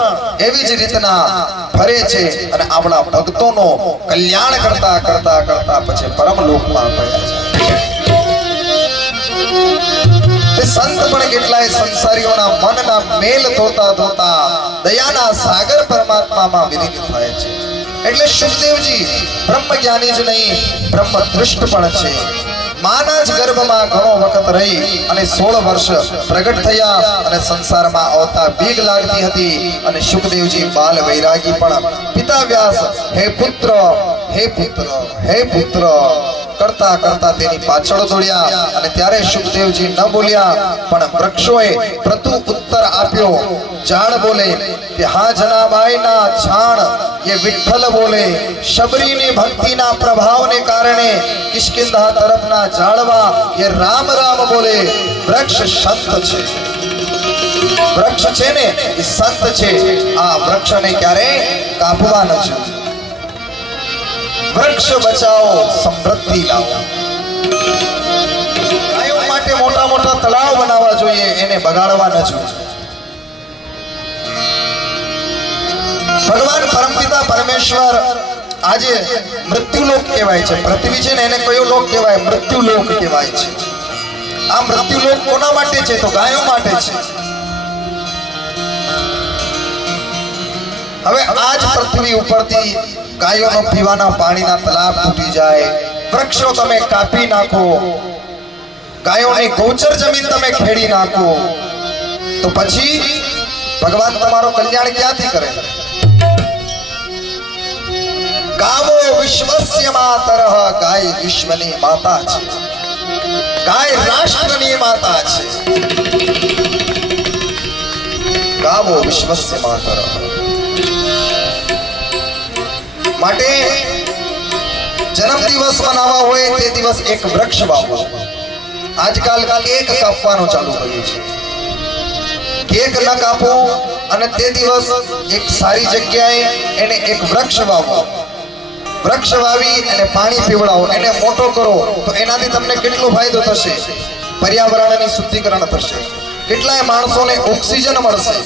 એવી જ રીતના ફરે છે અને આપણા ભક્તોનો કલ્યાણ કરતા કરતા કરતા પછી પરમલોકમાં ગયા છે. તે સંત પણ કેટલાય સંસારીઓના મનના મેલ ધોતા ધોતા દયાના સાગર પરમાત્મામાં વિલીન થાય છે. એટલે સુખદેવજી બ્રહ્મ જ્ઞાની જ નહીં, બ્રહ્મ દૃષ્ટ પણ છે. માના જ ગર્ભમાં ઘણો વખત રહી અને 16 વર્ષ પ્રગટ થયા અને સંસારમાં આવતા બીક લાગતી હતી. અને સુખદેવજી બાલ વૈરાગી પણ પિતા વ્યાસ હે પુત્ર હે પુત્ર હે પુત્ર કરતા કરતા તેની પાછળ દોડ્યા. અને ત્યારે સુખદેવજી ન બોલ્યા, પણ વૃક્ષોએ પ્રતુ ઉત્તર આપ્યો. ઝાડ બોલે કે હા જનાબાઈના ઝાડ, ये विठ्ठल बोले शबरीनी भक्तिना प्रभावने कारणे किष्किंधा तरफना ઝાડવા ये राम राम बोले. वृक्ष संत છે, વૃક્ષ છે ને એ સંત છે. આ વૃક્ષને ક્યારે કાપવા ન જોઈએ. વૃક્ષ બચાવો સમૃદ્ધિ લાવો. ગાયો માટે મોટા મોટા તળાવ બનાવવા જોઈએ, એને બગાડવા ન જોઈએ. ભગવાન પરમપિતા પરમેશ્વર આજે મૃત્યુલોક કહેવાય છે. પૃથ્વી છે ને એને કયો લોક કહેવાય? મૃત્યુલોક કહેવાય છે. આ મૃત્યુલોક કોના માટે છે? તો ગાયો માટે છે. હવે આ જ પૃથ્વી ઉપરથી ગાયોનો પીવાના પાણીના તલાબ તૂટી જાય, વૃક્ષો તમે કાપી નાખો, ગાયોની ગૌચર જમીન તમે ખેડી નાખો, તો પછી ભગવાન તમારો કલ્યાણ ક્યાંથી કરે? ગાવો વિશ્વસ્ય માતરઃ, ગાય વિશ્વની માતા છે, ગાય રાષ્ટ્રની માતા છે. ગાવો વિશ્વસ્ય માતરઃ. માટે જન્મદિવસ મનાવવા હોય તે દિવસ એક વૃક્ષ વાવો. આજકાલ કેક કાપવાનું ચાલુ કર્યું છે. કેક ન કાપો અને તે દિવસ એક સારી જગ્યાએ એને એક વૃક્ષ વાવો. વૃક્ષ વાવી અને પાણી પીવડાવો, એને મોટો કરો, તો એનાથી તમને કેટલો ફાયદો થશે? પર્યાવરણની શુદ્ધિકરણ થશે, કેટલાય માણસોને ઓક્સિજન મળશે.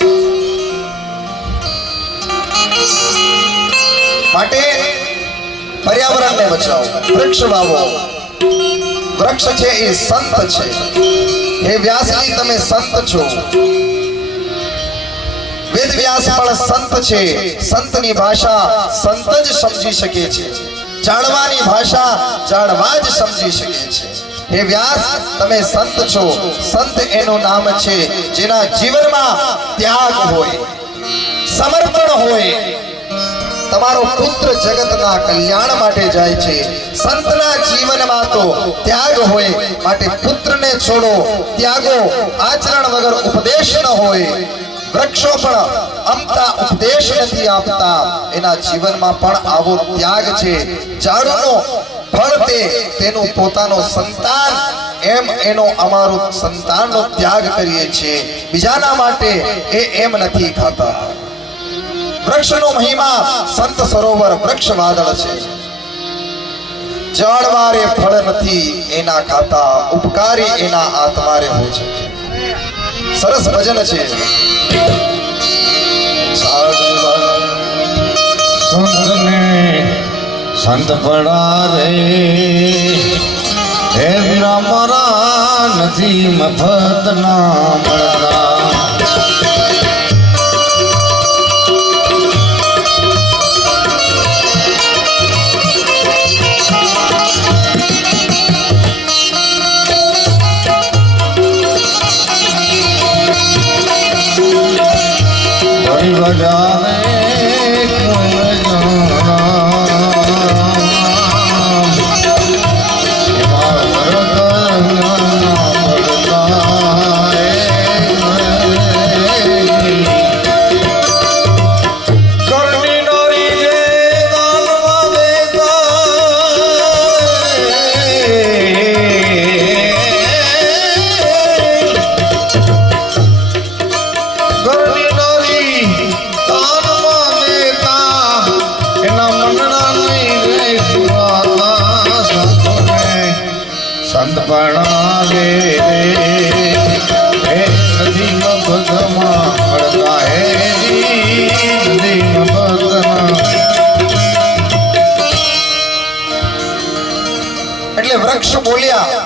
માટે પર્યાવરણને બચાવો, વૃક્ષ વાવો. વૃક્ષ છે એ સંત છે. હે વ્યાસજી, તમે સંત છો. વેદ વ્યાસ પણ સંત છે. સંતની ભાષા સંત જ સમજી શકે છે. જાણવાની ભાષા જાણવા જ સમજી શકે છે. હે વ્યાસ, તમે સંત છો. સંત એનું નામ છે જેના જીવનમાં ત્યાગ હોય, સમર્પણ હોય. તમારો પુત્ર જગતના કલ્યાણ માટે જાય છે. સંતના જીવનમાં તો ત્યાગ હોય. માટે પુત્રને છોડો, ત્યાગો. આચરણ વગર ઉપદેશ ન હોય. વૃક્ષો પણ અમતા ઉપદેશ નથી આપતા. એના જીવનમાં પણ આવો ત્યાગ છે. ઝાડનો ફળ તેનું પોતાનો સંતાન, એમ એનો અમારો સંતાનનો ત્યાગ કરીએ છીએ. બીજાના માટે એમ નથી ખાતા. વૃક્ષનો મહિમા સંત સરોવર વૃક્ષ વાદળ છે. જળવારે ફળ નથી એના ખાતા, ઉપકારી એના આત્મારે હોય છે. સરસ ભજન છે. સંતને સંત પડા રે, હે વીરા મારા નથી મફત ના મળતા. બજારે કોઈ સંત પડાવે રે, હે નથી મફતમાં મળતા. હે નથી મફતના. એટલે વૃક્ષ બોલ્યા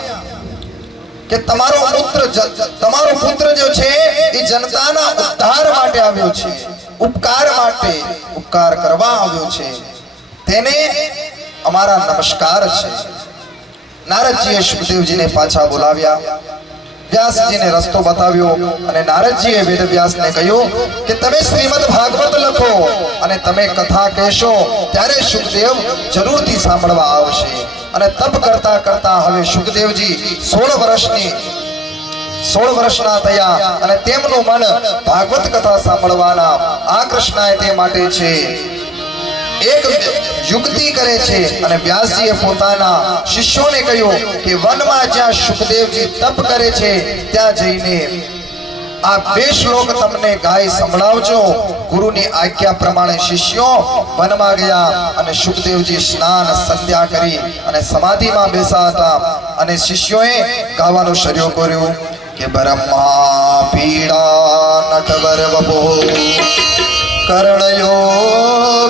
કે તમારો પુત્ર જો છે એ જનતાના ઉદ્ધાર માટે આવ્યો છે, ઉપકાર માટે, ઉપકાર કરવા આવ્યો છે. તેને અમારા નમસ્કાર છે. નારદજીએ સુખદેવજીને પાછા બોલાવ્યા, વ્યાસજીને રસ્તો બતાવ્યો અને નારદજીએ વેદવ્યાસને કહ્યું કે તમે શ્રીમદ ભાગવત લખો અને તમે કથા કહેશો ત્યારે સુખદેવ જરૂરથી સાંભળવા આવશે. અને તપ કરતા કરતા હવે સુખદેવજી 16 વર્ષના થયા અને તેમનું મન ભાગવત કથા સાંભળવાના આકર્ષણાય તે માટે છે. એક યુક્તિ કરે છે અને વ્યાસજીએ પોતાના શિષ્યોને કહ્યું કે વનમાં જ્યાં સુખદેવજી તપ કરે છે ત્યાં જઈને આ 2 શ્લોક તમને ગાય સંભળાવજો. ગુરુની આજ્ઞા પ્રમાણે શિષ્યો વનમાં ગયા અને સુખદેવજી સ્નાન સંધ્યા કરી અને સમાધિમાં બેસા હતા. અને શિષ્યોએ ગાવાનું શરૂ કર્યું કે બ્રહ્મા પીડા નટવર વપો કરણયો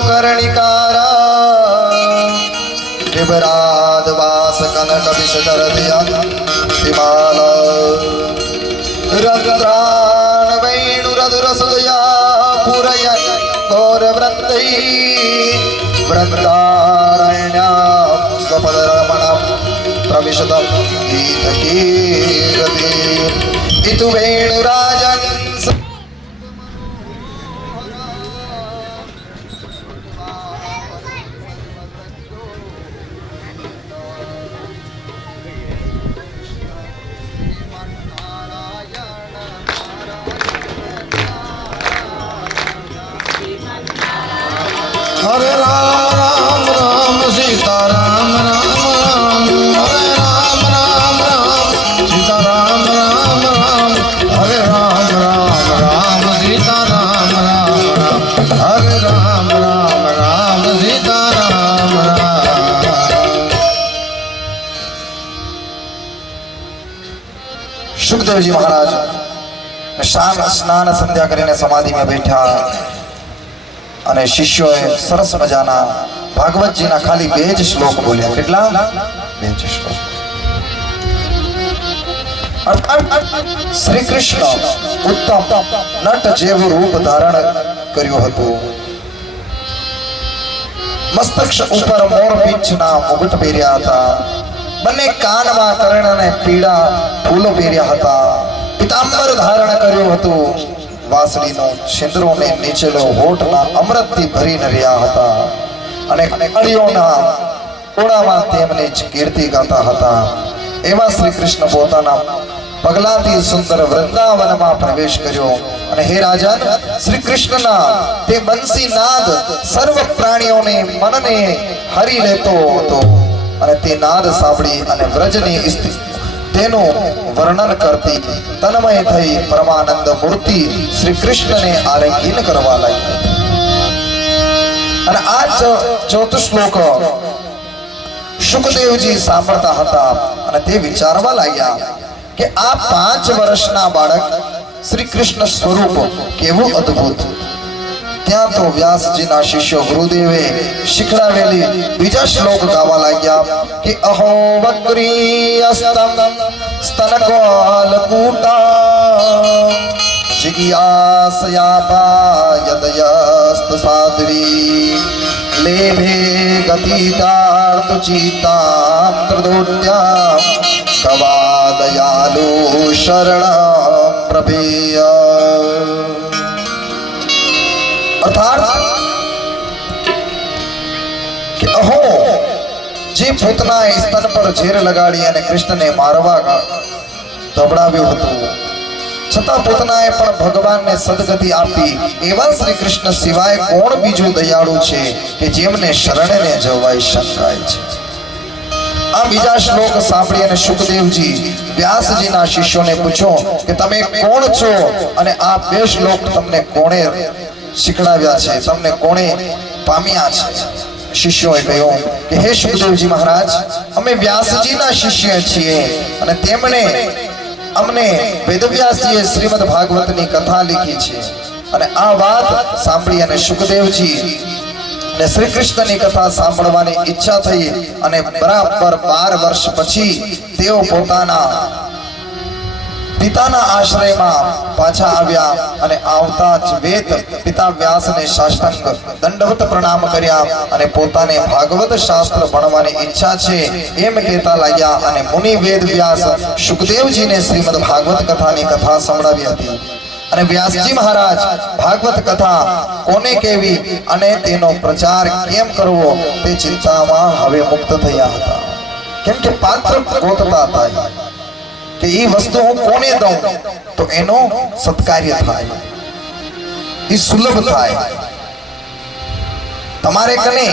કરણિકારા વિભરાદ વાસ કનક વિષધરધ્યા વિમાલા રંદ્રાન વૈણુરધુરસદયા પુરય ગૌરવૃત્તૈ વૃંદારણ્યમ સ્વપદરમણમ પ્રવિશતમ ગીતકીર્તિ ઇતુ વેણુરાજન હરે રામ રામ સીતા રામ રામ રામ હરે રામ રામ રામ સીતા રામ રામ રામ હરે રામ રામ રામ સીતા રામ રામ રામ હરે રામ રામ રામ સીતા રામ રામ. સુખદેવજી મહારાજ શામ સ્નાન સંધ્યા કરીને સમાધિમાં બેઠા અને શિષ્યોએ સરસ મજાના ભાગવતજીના ખાલી 2 જ શ્લોક બોલ્યા. કેટલા? 2 જ શ્લોક. અર્થાત શ્રી કૃષ્ણ ઉત્તમ નટ જેવું રૂપ ધારણ કર્યું હતું. મસ્તક ઉપર મોરપીંછના મુગટ પહેર્યા હતા. બંને કાનમાં કર્ણ અને પીળા ફૂલો પહેર્યા હતા. પિતાંબર ધારણ કર્યું હતું. વાસળીનો સિંદૂરને નીચેલો હોઠના અમૃતથી ભરીને રહ્યા હતા અને અળીઓના ઓળામાં તેમની જ કીર્તિ ગાતા હતા. એવા શ્રી કૃષ્ણ પોતાના પગલાથી સુંદર વૃંદાવનમાં પ્રવેશ કર્યો અને હે રાજન, શ્રી કૃષ્ણના તે બંસી નાદ સર્વ પ્રાણીઓને મનને હરી લેતો હતો અને તે નાદ સાંભળી અને વ્રજની તેનું વર્ણન કરતી તન્મય થઈ પરમાનંદ મૂર્તિ શ્રી કૃષ્ણને આલિંગન કરવા લાગી. અને આ 4 શ્લોક સુખદેવજી સાંભળતા હતા અને તે વિચારવા લાગ્યા કે આ 5 વર્ષના બાળક શ્રી કૃષ્ણ સ્વરૂપ કેવું અદ્ભુત. ત્યાં તો વ્યાસજીના શિષ્યો ગુરુદેવે શીખડાવેલી બીજા શ્લોક ગાવા લાગ્યા કે અહો વક્રી અસ્તમ સ્તનકોલકૂટા જિજ્ઞાસયા યદયસ્ત સાધ્વી લેભે ગતિતાર્થ ચિતામ ત્રદોટ્યામ કવાદયાલુ શરણમ પ્રભેય. અર્થાત કે અહો જે પૂતનાએ સ્તન પર ઝેર લગાડી અને કૃષ્ણને મારવા ધબડાવ્યું હતું, છતાં પૂતનાએ પણ ભગવાનને સદગતિ આપી. એવા શ્રી કૃષ્ણ સિવાય કોણ બીજું દયાળુ છે કે જેમને શરણે જવાય શંકાય છે. આ બીજા શ્લોક સાંભળી અને સુખદેવજી વ્યાસજીના શિષ્યોને પૂછ્યો કે તમે કોણ છો અને આ 2 શ્લોક તમને કોણે શીખડાવ્યા છે, તમને કોણે પામ્યા છે? શિષ્યોએ કહ્યું કે હે સુખદેવજી મહારાજ, અમે વ્યાસજીના શિષ્ય છીએ અને તેમણે અમને વેદવ્યાસજીએ શ્રીમદ ભાગવતની કથા લીખી છે. અને આ વાત સાંભળી અને સુખદેવજી ને શ્રી કૃષ્ણની કથા સાંભળવાની ઈચ્છા થઈ અને બરાબર 12 વર્ષ પછી તેઓ પોતાના પિતાના આશ્રયમાં પાછા આવ્યા અને આવતા જ વેદ પિતા વ્યાસને સાષ્ટાંગ દંડવત પ્રણામ કર્યા અને પોતાને ભાગવત શાસ્ત્ર ભણવાની ઈચ્છા છે એમ કહેતા લાગ્યા. અને મુનિ વેદ વ્યાસ સુખદેવજીને શ્રીમદ ભાગવત કથાની કથા સંભળાવી હતી. અને વ્યાસજી મહારાજ ભાગવત કથા કોને કહેવી અને તેનો પ્રચાર કેમ કરવો તે ચિંતામાં હવે મુક્ત થયા હતા. કેમ કે પાત્ર ગોતતા હતા કે એ વસ્તુ હું કોને દઉં તો એનો સત્કાર્ય થાય, એ સુલભ થાય. તમારે કને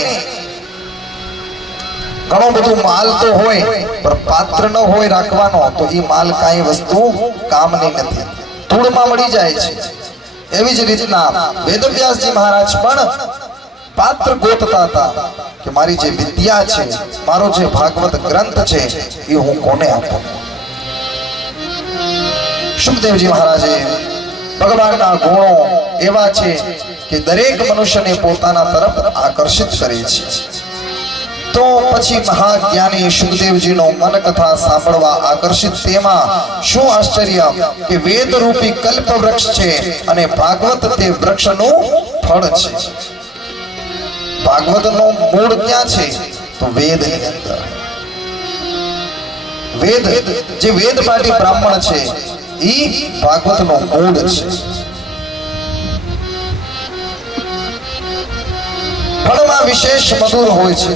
ઘણો બધું માલ તો હોય પણ પાત્ર ન હોય રાખવાનો તો એ માલ કાંઈ વસ્તુ કામની નથી, ધૂળમાં મળી જાય છે. એવી જ રીતના વેદવ્યાસજી મહારાજ પણ પાત્ર ગોતતા હતા કે મારી જે વિદ્યા છે, મારો જે ભાગવત ગ્રંથ છે એ હું કોને આપું. સુખદેવજી મહારાજે ભગવાનના ગુણો એવા છે કે દરેક મનુષ્યને પોતાના તરફ આકર્ષિત કરે છે. તો પછી મહાજ્ઞાની સુખદેવજીનો મન કથા સાંભળવા આકર્ષિત. તેમાં શું આશ્ચર્ય કે વેદ રૂપી કલ્પ વૃક્ષ છે અને ભાગવત તે વૃક્ષનું ફળ છે. ભાગવતનો મૂળ ક્યાં છે? તો વેદની અંદર. વેદ જે વેદપાઠી બ્રાહ્મણ છે ઈ ભાગવતનો મૂળ છે. ફળમાં વિશેષ મધુર હોય છે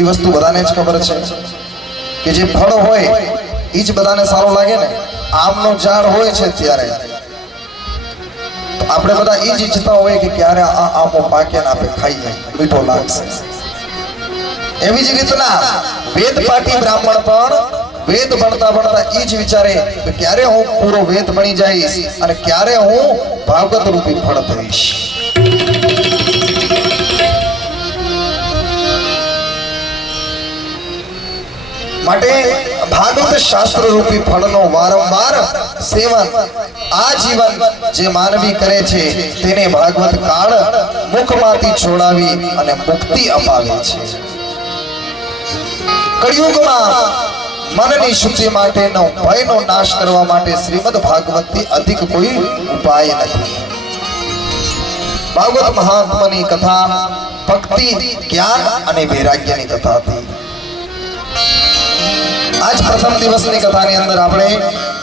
એ વસ્તુ બધાને જ ખબર છે કે જે ફળ હોય એ જ બધાને સારું લાગે ને. આમનો ઝાડ હોય છે ત્યારે આપણે બધા એ જ ઈચ્છતા હોય કે ક્યારે આ આમો પાકે ને આપણે ખાઈએ, મીઠો લાગશે. એવી જ રીતના વેદપાઠી બ્રાહ્મણ પણ વેદ ભણતા ભણતા એ જ વિચારે કે ક્યારે હું પૂરો વેદ બની જઈશ અને ક્યારે હું ભાગવત રૂપી ફળ થઈશ. માટે ભાગવત શાસ્ત્ર રૂપી ફળનો વારંવાર સેવન આજીવન જે માનવી કરે છે તેને ભાગવત કાળ મુખમાંથી છોડાવી અને મુક્તિ અપાવે છે. કળિયુગમાં મનની શુદ્ધિ માટેનો ભયનો નાશ કરવા માટે શ્રીમદ ભાગવતથી અધિક કોઈ ઉપાય નથી. ભાગવત મહાત્માની કથા ભક્તિ, જ્ઞાન અને વૈરાગ્યની કથા હતી. આજ પ્રથમ દિવસની કથાની અંદર આપણે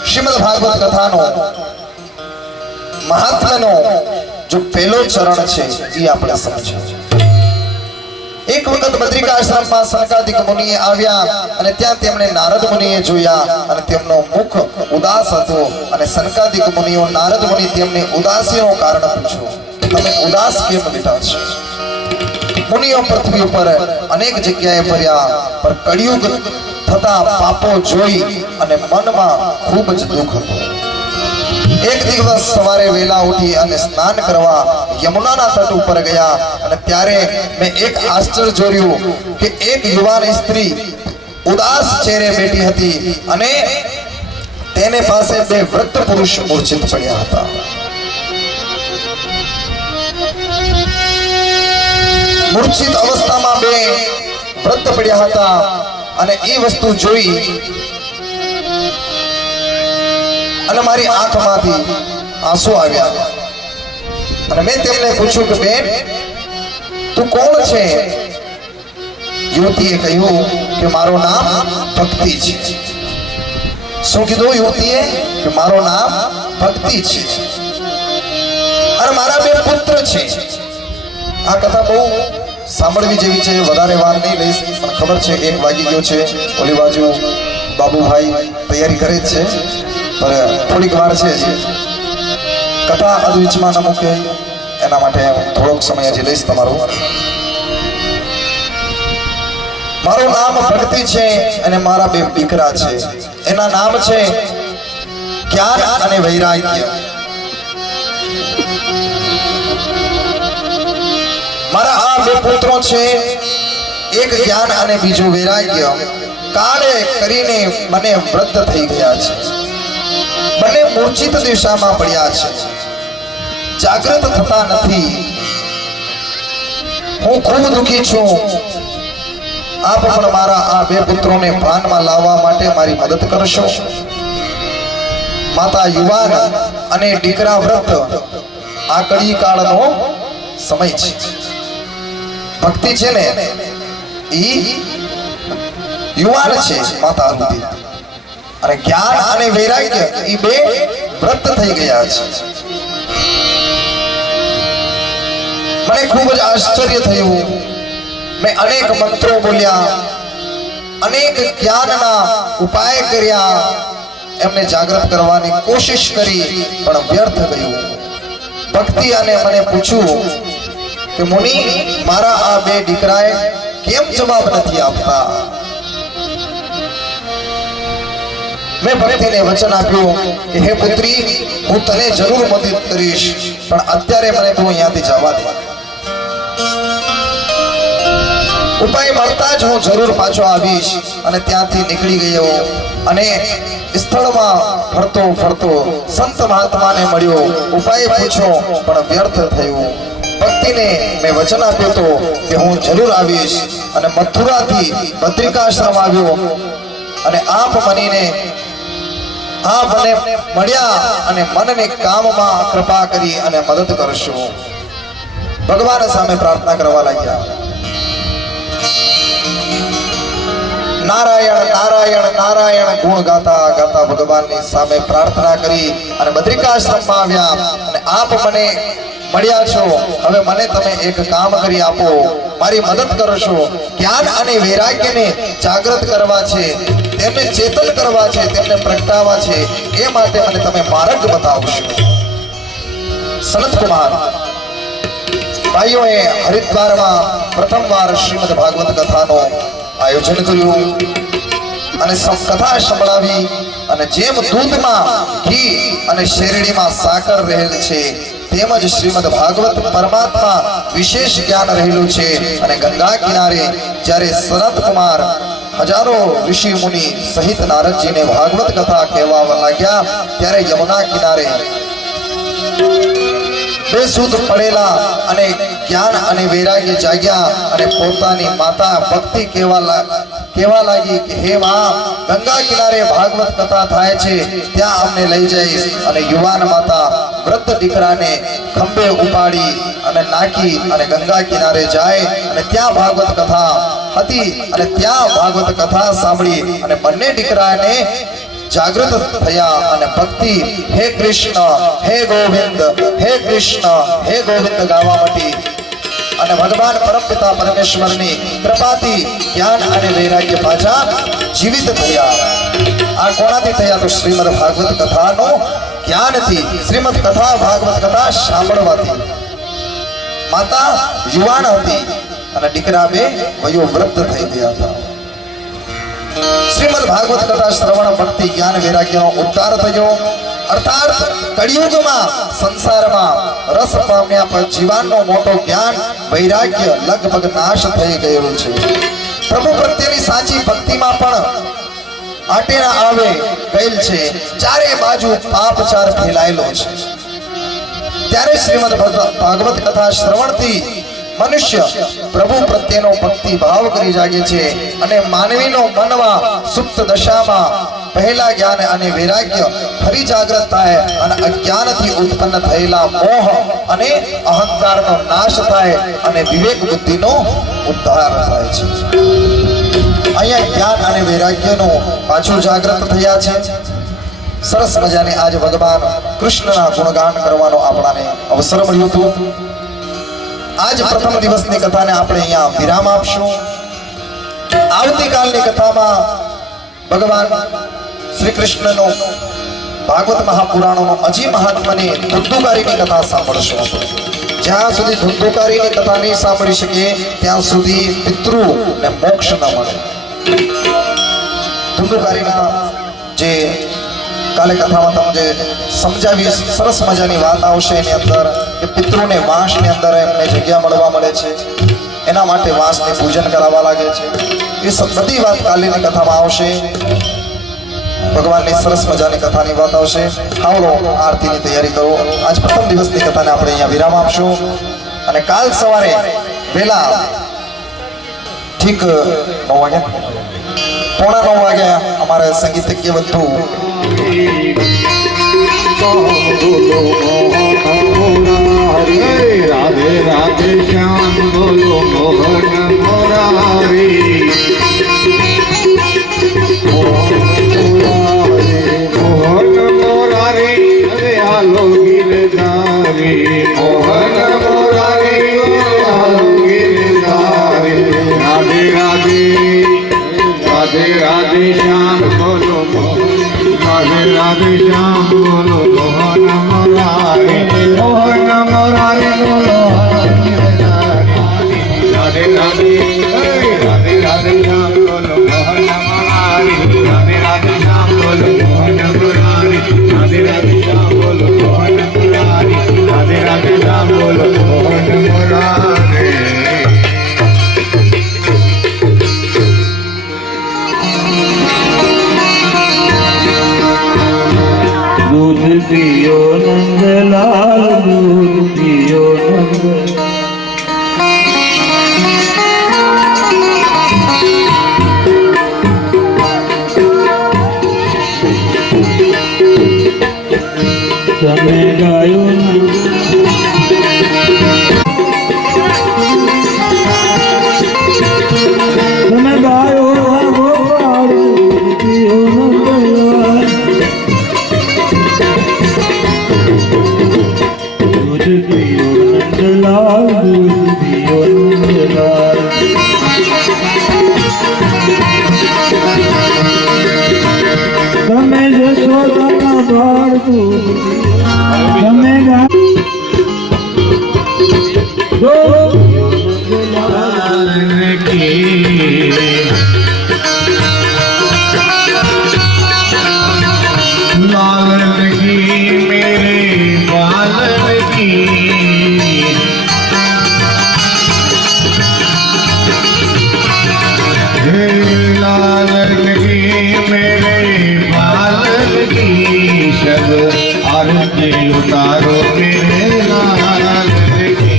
શ્રીમદ ભાગવત કથાનો મહાત્મ્યનો જો પહેલો ચરણ છે એ આપણે સમજીએ. એક વખત બદ્રિકા આશ્રમમાં સનકાદિક મુનિએ આવ્યા અને ત્યાં તેમણે નારદ મુનિએ જોયા અને તેમનો મુખ ઉદાસ હતો અને સનકાદિક મુનિઓ નારદ મુનિ તેમની ઉદાસીનું કારણ પૂછ્યું કે તમે ઉદાસ કેમ બેઠા છો? મુનિઓ પૃથ્વી ઉપર અનેક જગ્યાએ ફર્યા પણ કળિયુગ થતા પાપો જોઈ અને મનમાં ખૂબ જ દુઃખ હતું. એક દિવસ સવારે વહેલા ઉઠી અને સ્નાન કરવા યમુનાના તટ ઉપર ગયા અને ત્યારે મેં એક આશ્ચર્ય જોયું કે એક યુવાન સ્ત્રી ઉદાસ ચહેરે બેઠી હતી અને તેને પાસે બે વૃદ્ધ પુરુષ મૂર્છિત પડ્યા હતા. મૂર્છિત અવસ્થામાં બે વૃદ્ધ પડ્યા હતા અને એ વસ્તુ જોઈ અને મારી આંખમાંથી આંસુ આવ્યા અને મેં તેમને પૂછ્યું કે બેન તું કોણ છે? યુવતીએ કહ્યું કે મારું નામ ભક્તિ છે. શું કીધું યુવતીએ? કે મારું નામ ભક્તિ છે અને મારા બે પુત્ર છે. આ કથા બહુ સાંભળવી જેવી છે, વધારે વાર નહીં લઈશ પણ ખબર છે 1 વાગી ગયો છે. ઓલી બાજુ બાબુભાઈ તૈયારી કરે જ છે પણ થોડીક વાર છે. કથા અદ્વિચમાં ન મૂકે એના માટે થોડોક સમય હજી લઈશ તમારો. મારું નામ ભક્તિ છે અને મારા બે દીકરા છે. એના નામ છે જ્ઞાન અને વૈરાગ્ય. મારા આ બે પુત્રો છે, એક જ્ઞાન અને બીજું વૈરાગ્ય. કાળે કરીને મને વૃદ્ધ થઈ ગયા છે. બંને મૂર્છિત દિશામાં પડ્યા છે, જાગૃત થતા નથી. હું ખૂબ દુઃખી છું. આપ પણ મારા આ બે પુત્રોને ભાનમાં લાવવા માટે મારી મદદ કરશો. માતા યુવાન અને દીકરા વૃદ્ધ. આ કળી કાળનો સમય છે. ભક્તિ છે ને ઈ યુવાન છે માતા રૂપી અને જ્ઞાન અને વૈરાગ્ય ઈ બે વૃદ્ધ થઈ ગયા છે. મને ખૂબ જ આશ્ચર્ય થયું. મેં અનેક મંત્રો બોલ્યા, અનેક જ્ઞાનના ઉપાય કર્યા, એમને જાગૃત કરવાની કોશિશ કરી પણ વ્યર્થ ગયું. ભક્તિ અને મને પૂછ્યું કે મુનિ મારા આ બે દીકરાએ કેમ જવાબ નથી આપતા? મેં ભક્તિને વચન આપ્યું કે હે પુત્રી હું તને જરૂર મદદ કરીશ પણ અત્યારે મને તું અહીંયાથી જવા દે. ઉપાય મળતા જ હું જરૂર પાછો આવીશ. અને ત્યાંથી નીકળી ગયો અને સ્થળમાં ફરતો ફરતો સંત મહાત્માને મળ્યો. ઉપાય પૂછો પણ વ્યર્થ થયું. ભક્તિને મેં વચન આપ્યું તો કે હું જરૂર આવીશ અને મથુરાથી બદ્રિકાશ્રમ આવ્યો અને આપ મને મળ્યા અને મનને કામમાં કૃપા કરી અને મદદ કરશો. ભગવાન સામે પ્રાર્થના કરવા લાગ્યા. નારાયણ નારાયણ નારાયણ ગુણ ગાતા ગાતા ભગવાનની સામે પ્રાર્થના કરી અને બદ્રિકાશ્રમમાં આવ્યા. અને આપ મને મળ્યા છો, હવે મને તમે એક કામ કરી આપો, મારી મદદ કરશો. જ્ઞાન અને વૈરાગ્યને જાગૃત કરવા છે, તેમને ચેતન કરવા છે, તેમને પ્રગટાવવા છે, એ માટે મને તમે માર્ગ બતાવશો. સનત કુમાર ભાઈઓએ હરિદ્વારમાં પ્રથમવાર શ્રીમદ ભાગવત કથાનું આયોજન કર્યું અને કથા સંભળાવી. અને જેમ દૂધમાં ઘી અને શેરડીમાં સાકર રહેલ છે, તેમજ શ્રીમદ ભાગવત પરમાત્મા વિશેષ જ્ઞાન રહેલું છે. અને ગંગા કિનારે જ્યારે સનત કુમાર હજારો ઋષિ મુનિ સહિત નારદજીને ભાગવત કથા કહેવા લાગ્યા, ત્યારે યમુના કિનારે બેસુધ પડેલા અને જ્ઞાન અને વૈરાગ્ય જાગ્યા અને પોતાની માતા ભક્તિ કહેવા લાગી કે હે માં, ગંગા કિનારે ભાગવત કથા થાય છે, ત્યાં અમને લઈ જઈશ. અને યુવાન માતા વૃદ્ધ દીકરાને ખંભે ઉપાડી અને નાખી અને ગંગા કિનારે જાય અને ત્યાં ભાગવત કથા હતી અને ત્યાં ભાગવત કથા સાંભળી અને બંને દીકરાને જાગૃત થયા અને ભક્તિ હે કૃષ્ણ હે ગોવિંદ હે કૃષ્ણ હે ગોવિંદ ગાવા માંડી. અને ભગવાન પરમપિતા પરમેશ્વરની કૃપાથી જ્ઞાન અને વૈરાગ્ય પાછા જીવિત થયા. આ કોણાથી થયા? તો શ્રીમદ ભાગવત કથાનું જ્ઞાનથી, શ્રીમદ કથા ભાગવત કથા સાંભળવાથી. માતા યુવાન હતી અને દીકરા બે વયોવૃદ્ધ થઈ ગયા હતા. શ્રીમદ ભાગવત કથા શ્રવણ ભક્તિ જ્ઞાન વૈરાગ્યનો ઉદ્ધાર થયો. અર્થાત કળિયુગમાં સંસારમાં રસ પામ્યા પર જીવનનો મોટો જ્ઞાન વૈરાગ્ય લગભગ નાશ થઈ ગયેલું છે. પ્રભુ પ્રત્યેની સાચી ભક્તિમાં પણ આટેના આવે ગયેલ છે. ચારે બાજુ પાપચાર ફેલાયેલો છે. ત્યારે શ્રીમદ ભાગવત કથા શ્રવણથી મનુષ્ય પ્રભુ પ્રત્યેનો ભક્તિ ભાવ કરી જાગે છે અને માનવીનો મનમાં સુપ્ત દશામાં પહેલા જ્ઞાન અને વૈરાગ્ય ફરી જાગૃત થાય અને અજ્ઞાનથી ઉત્પન્ન થયેલા મોહ અને અહંકારનો નાશ થાય અને વિવેક બુદ્ધિનો ઉદ્ધાર થાય છે. અહીંયા જ્ઞાન અને વૈરાગ્યનો પાછું જાગૃત થયા છે. સરસ મજાની આજ ભગવાન કૃષ્ણના ગુણગાન કરવાનો આપણાને અવસર મળ્યો હતો. આજ પ્રથમ દિવસની કથાને આપણે અહીંયા વિરામ આપશું. આવતીકાલની કથામાં ભગવાન શ્રી કૃષ્ણનો ભાગવત મહાપુરાણોનો અજી મહાત્માની ધુંધુકારીની કથા સાંભળશું. જ્યાં સુધી ધુંધુકારીની કથા નહીં સાંભળી શકીએ ત્યાં સુધી પિતૃને મોક્ષ ન મળે. ધુંધુકારીના જે કાલે કથામાં તમને સમજાવી સરસ મજાની વાત આવશે એની અંદર કે પિતૃને વાંસની અંદર એમને જગ્યા મળવા મળે છે, એના માટે વાંસને પૂજન કરાવવા લાગે છે. એ બધી વાત કાલની કથામાં આવશે. ભગવાનની સરસ મજાની કથાની વાત આવશે. આવડો આરતીની તૈયારી કરો. આજ પ્રથમ દિવસની કથાને આપણે અહીંયા વિરામ આપશું અને કાલ સવારે વહેલા ઠીક 9 વાગ્યા, 9:45 વાગ્યા અમારે સંગીતજ્ઞ બંધુ રાધે રાધે શ્યામ બોલો મોહન મોરારી. મોહન મોરારી અરે હાલો ગિરધારી. મોહન મોરારી હાલો ગિરધારી. રાધે રાધે રાધે રાધે શ્યામ બોલો રાધે રાધે શ્યામ બોલો મોહન મોરારી. મોહન મોરારી બોલો રાધે રાધે રાધે રાધે શ્યામ બોલો મોહન મોરારી. રાધે રાધે શ્યામ બોલો મોહન મોરારી. રાધે રાધે શ્યામ બોલો મોહન મોરારી. રાધે રાધે શ્યામ બોલો મોહન મોરારી. दूध पियो नंदलाल दूध पियो नंद. તમે ગાયો લાલ દૂધ દિયો નંદલાલ તમે જશોદાના બાળ દૂધ તમે लालन की मेरे बालन की लालन की मेरे बालन की शब आरती उतारो मेरे लालन की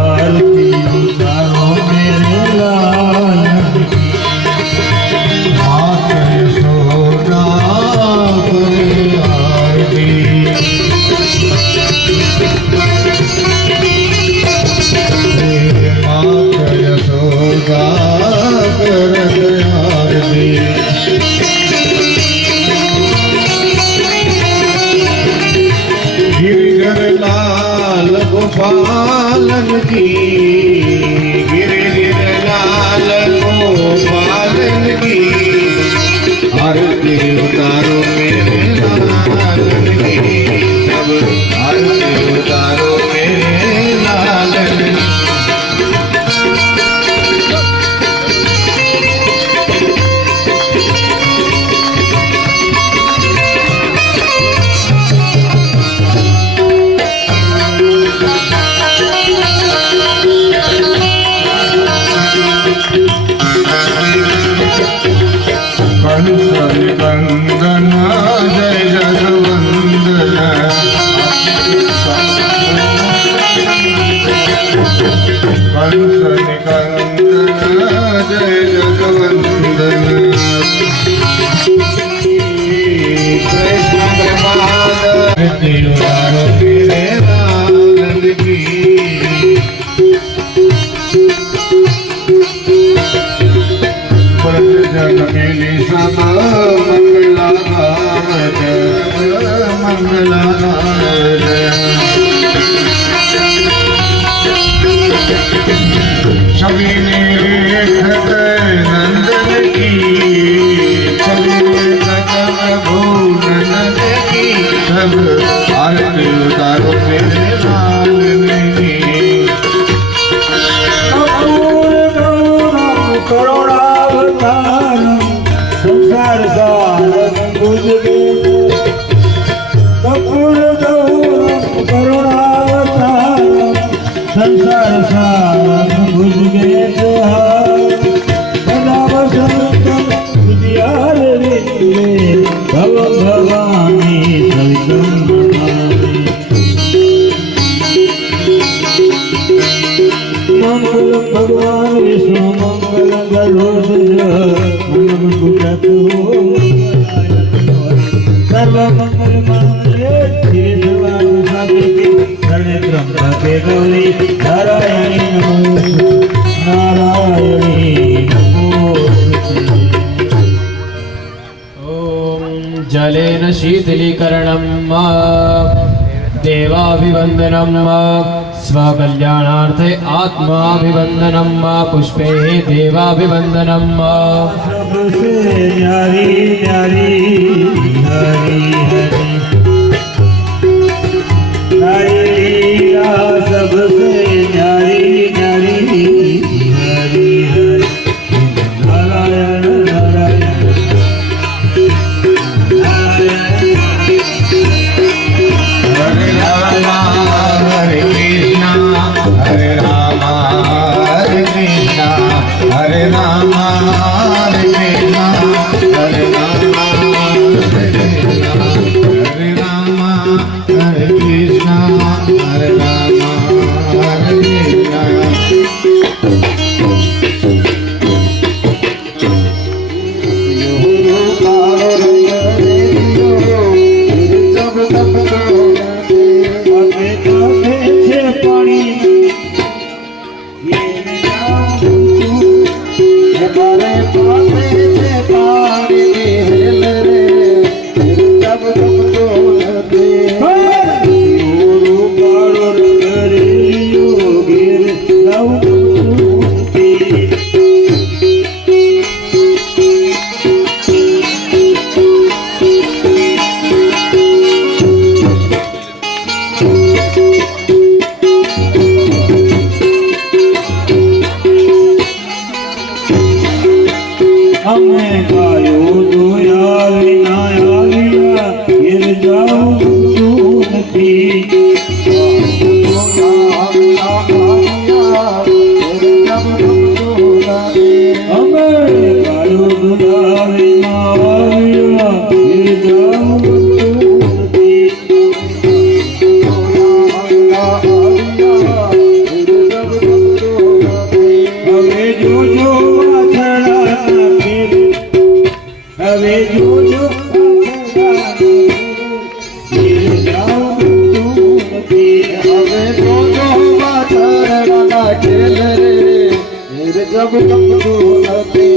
आरती उतारो मेरे लाल मात यशोदा करे आरती मात यशोदा करे आरती गिरिधर लाल गोपालन की गिरिधर लाल गोपालन की आरती उतारो मेरे लालन की अब आरती उतारो मेरे लालन की कंसन जय जगवंदन कंसन कंदन जय जगवंदन कृष्ण प्रमाद तिरुवारो मेरे लालन की जन मिली सब मंगलानाथ सभी ने देखत नंदन की सभी ने देखत भूनंदन की सब आरती उतारो मेरे लालन की करुणावतारम संसार सारम भुजगे कपूर गौरम करुणावतारम संसार सारम भुजगे सदा वसंतम उद्याल रे भव भवानी सवितम नमामि मंगल भगवान विष्णु मंगल गरुड़ मंगल गुजत सर्व मंगल मांगल्ये शिवे सर्वार्थ साधिके शरणे त्र्यंबके गौरी नारायणी नमोस्तुते नारायणी नमोस्तुते ॐ जलेन शीतलीकरणं देवाभिवन्दनं स्वकल्याणार्थे आत्माभिवन्दनं पुष्पे देवाभिवन्दनं सबसे न्यारी न्यारी हरि हरि हरि लीला सबसे न्यारी न्यारी हरि हरि नारायण नारायण हरे राम हरे कृष्णा हरे राम हरे कृष्णा हरे राम हरे कृष्णा हरे राम हरे कृष्णा हरे राम हरे कृष्णा हरे राम हरे कृष्णा Hey! ગમતું નથી. અમે કાળો ગુલાબી આવ્યા એ જાઉં ગમતું નથી. હવે જોજો વાછડાના ફેર, હવે જોજો જબ ગમતું નથી.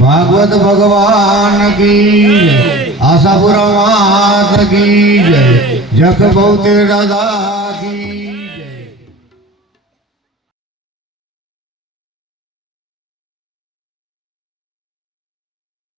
ભાગવત ભગવાન કી જય, આશાપુરા માત કી જય, જખ બહુતે દાદા કી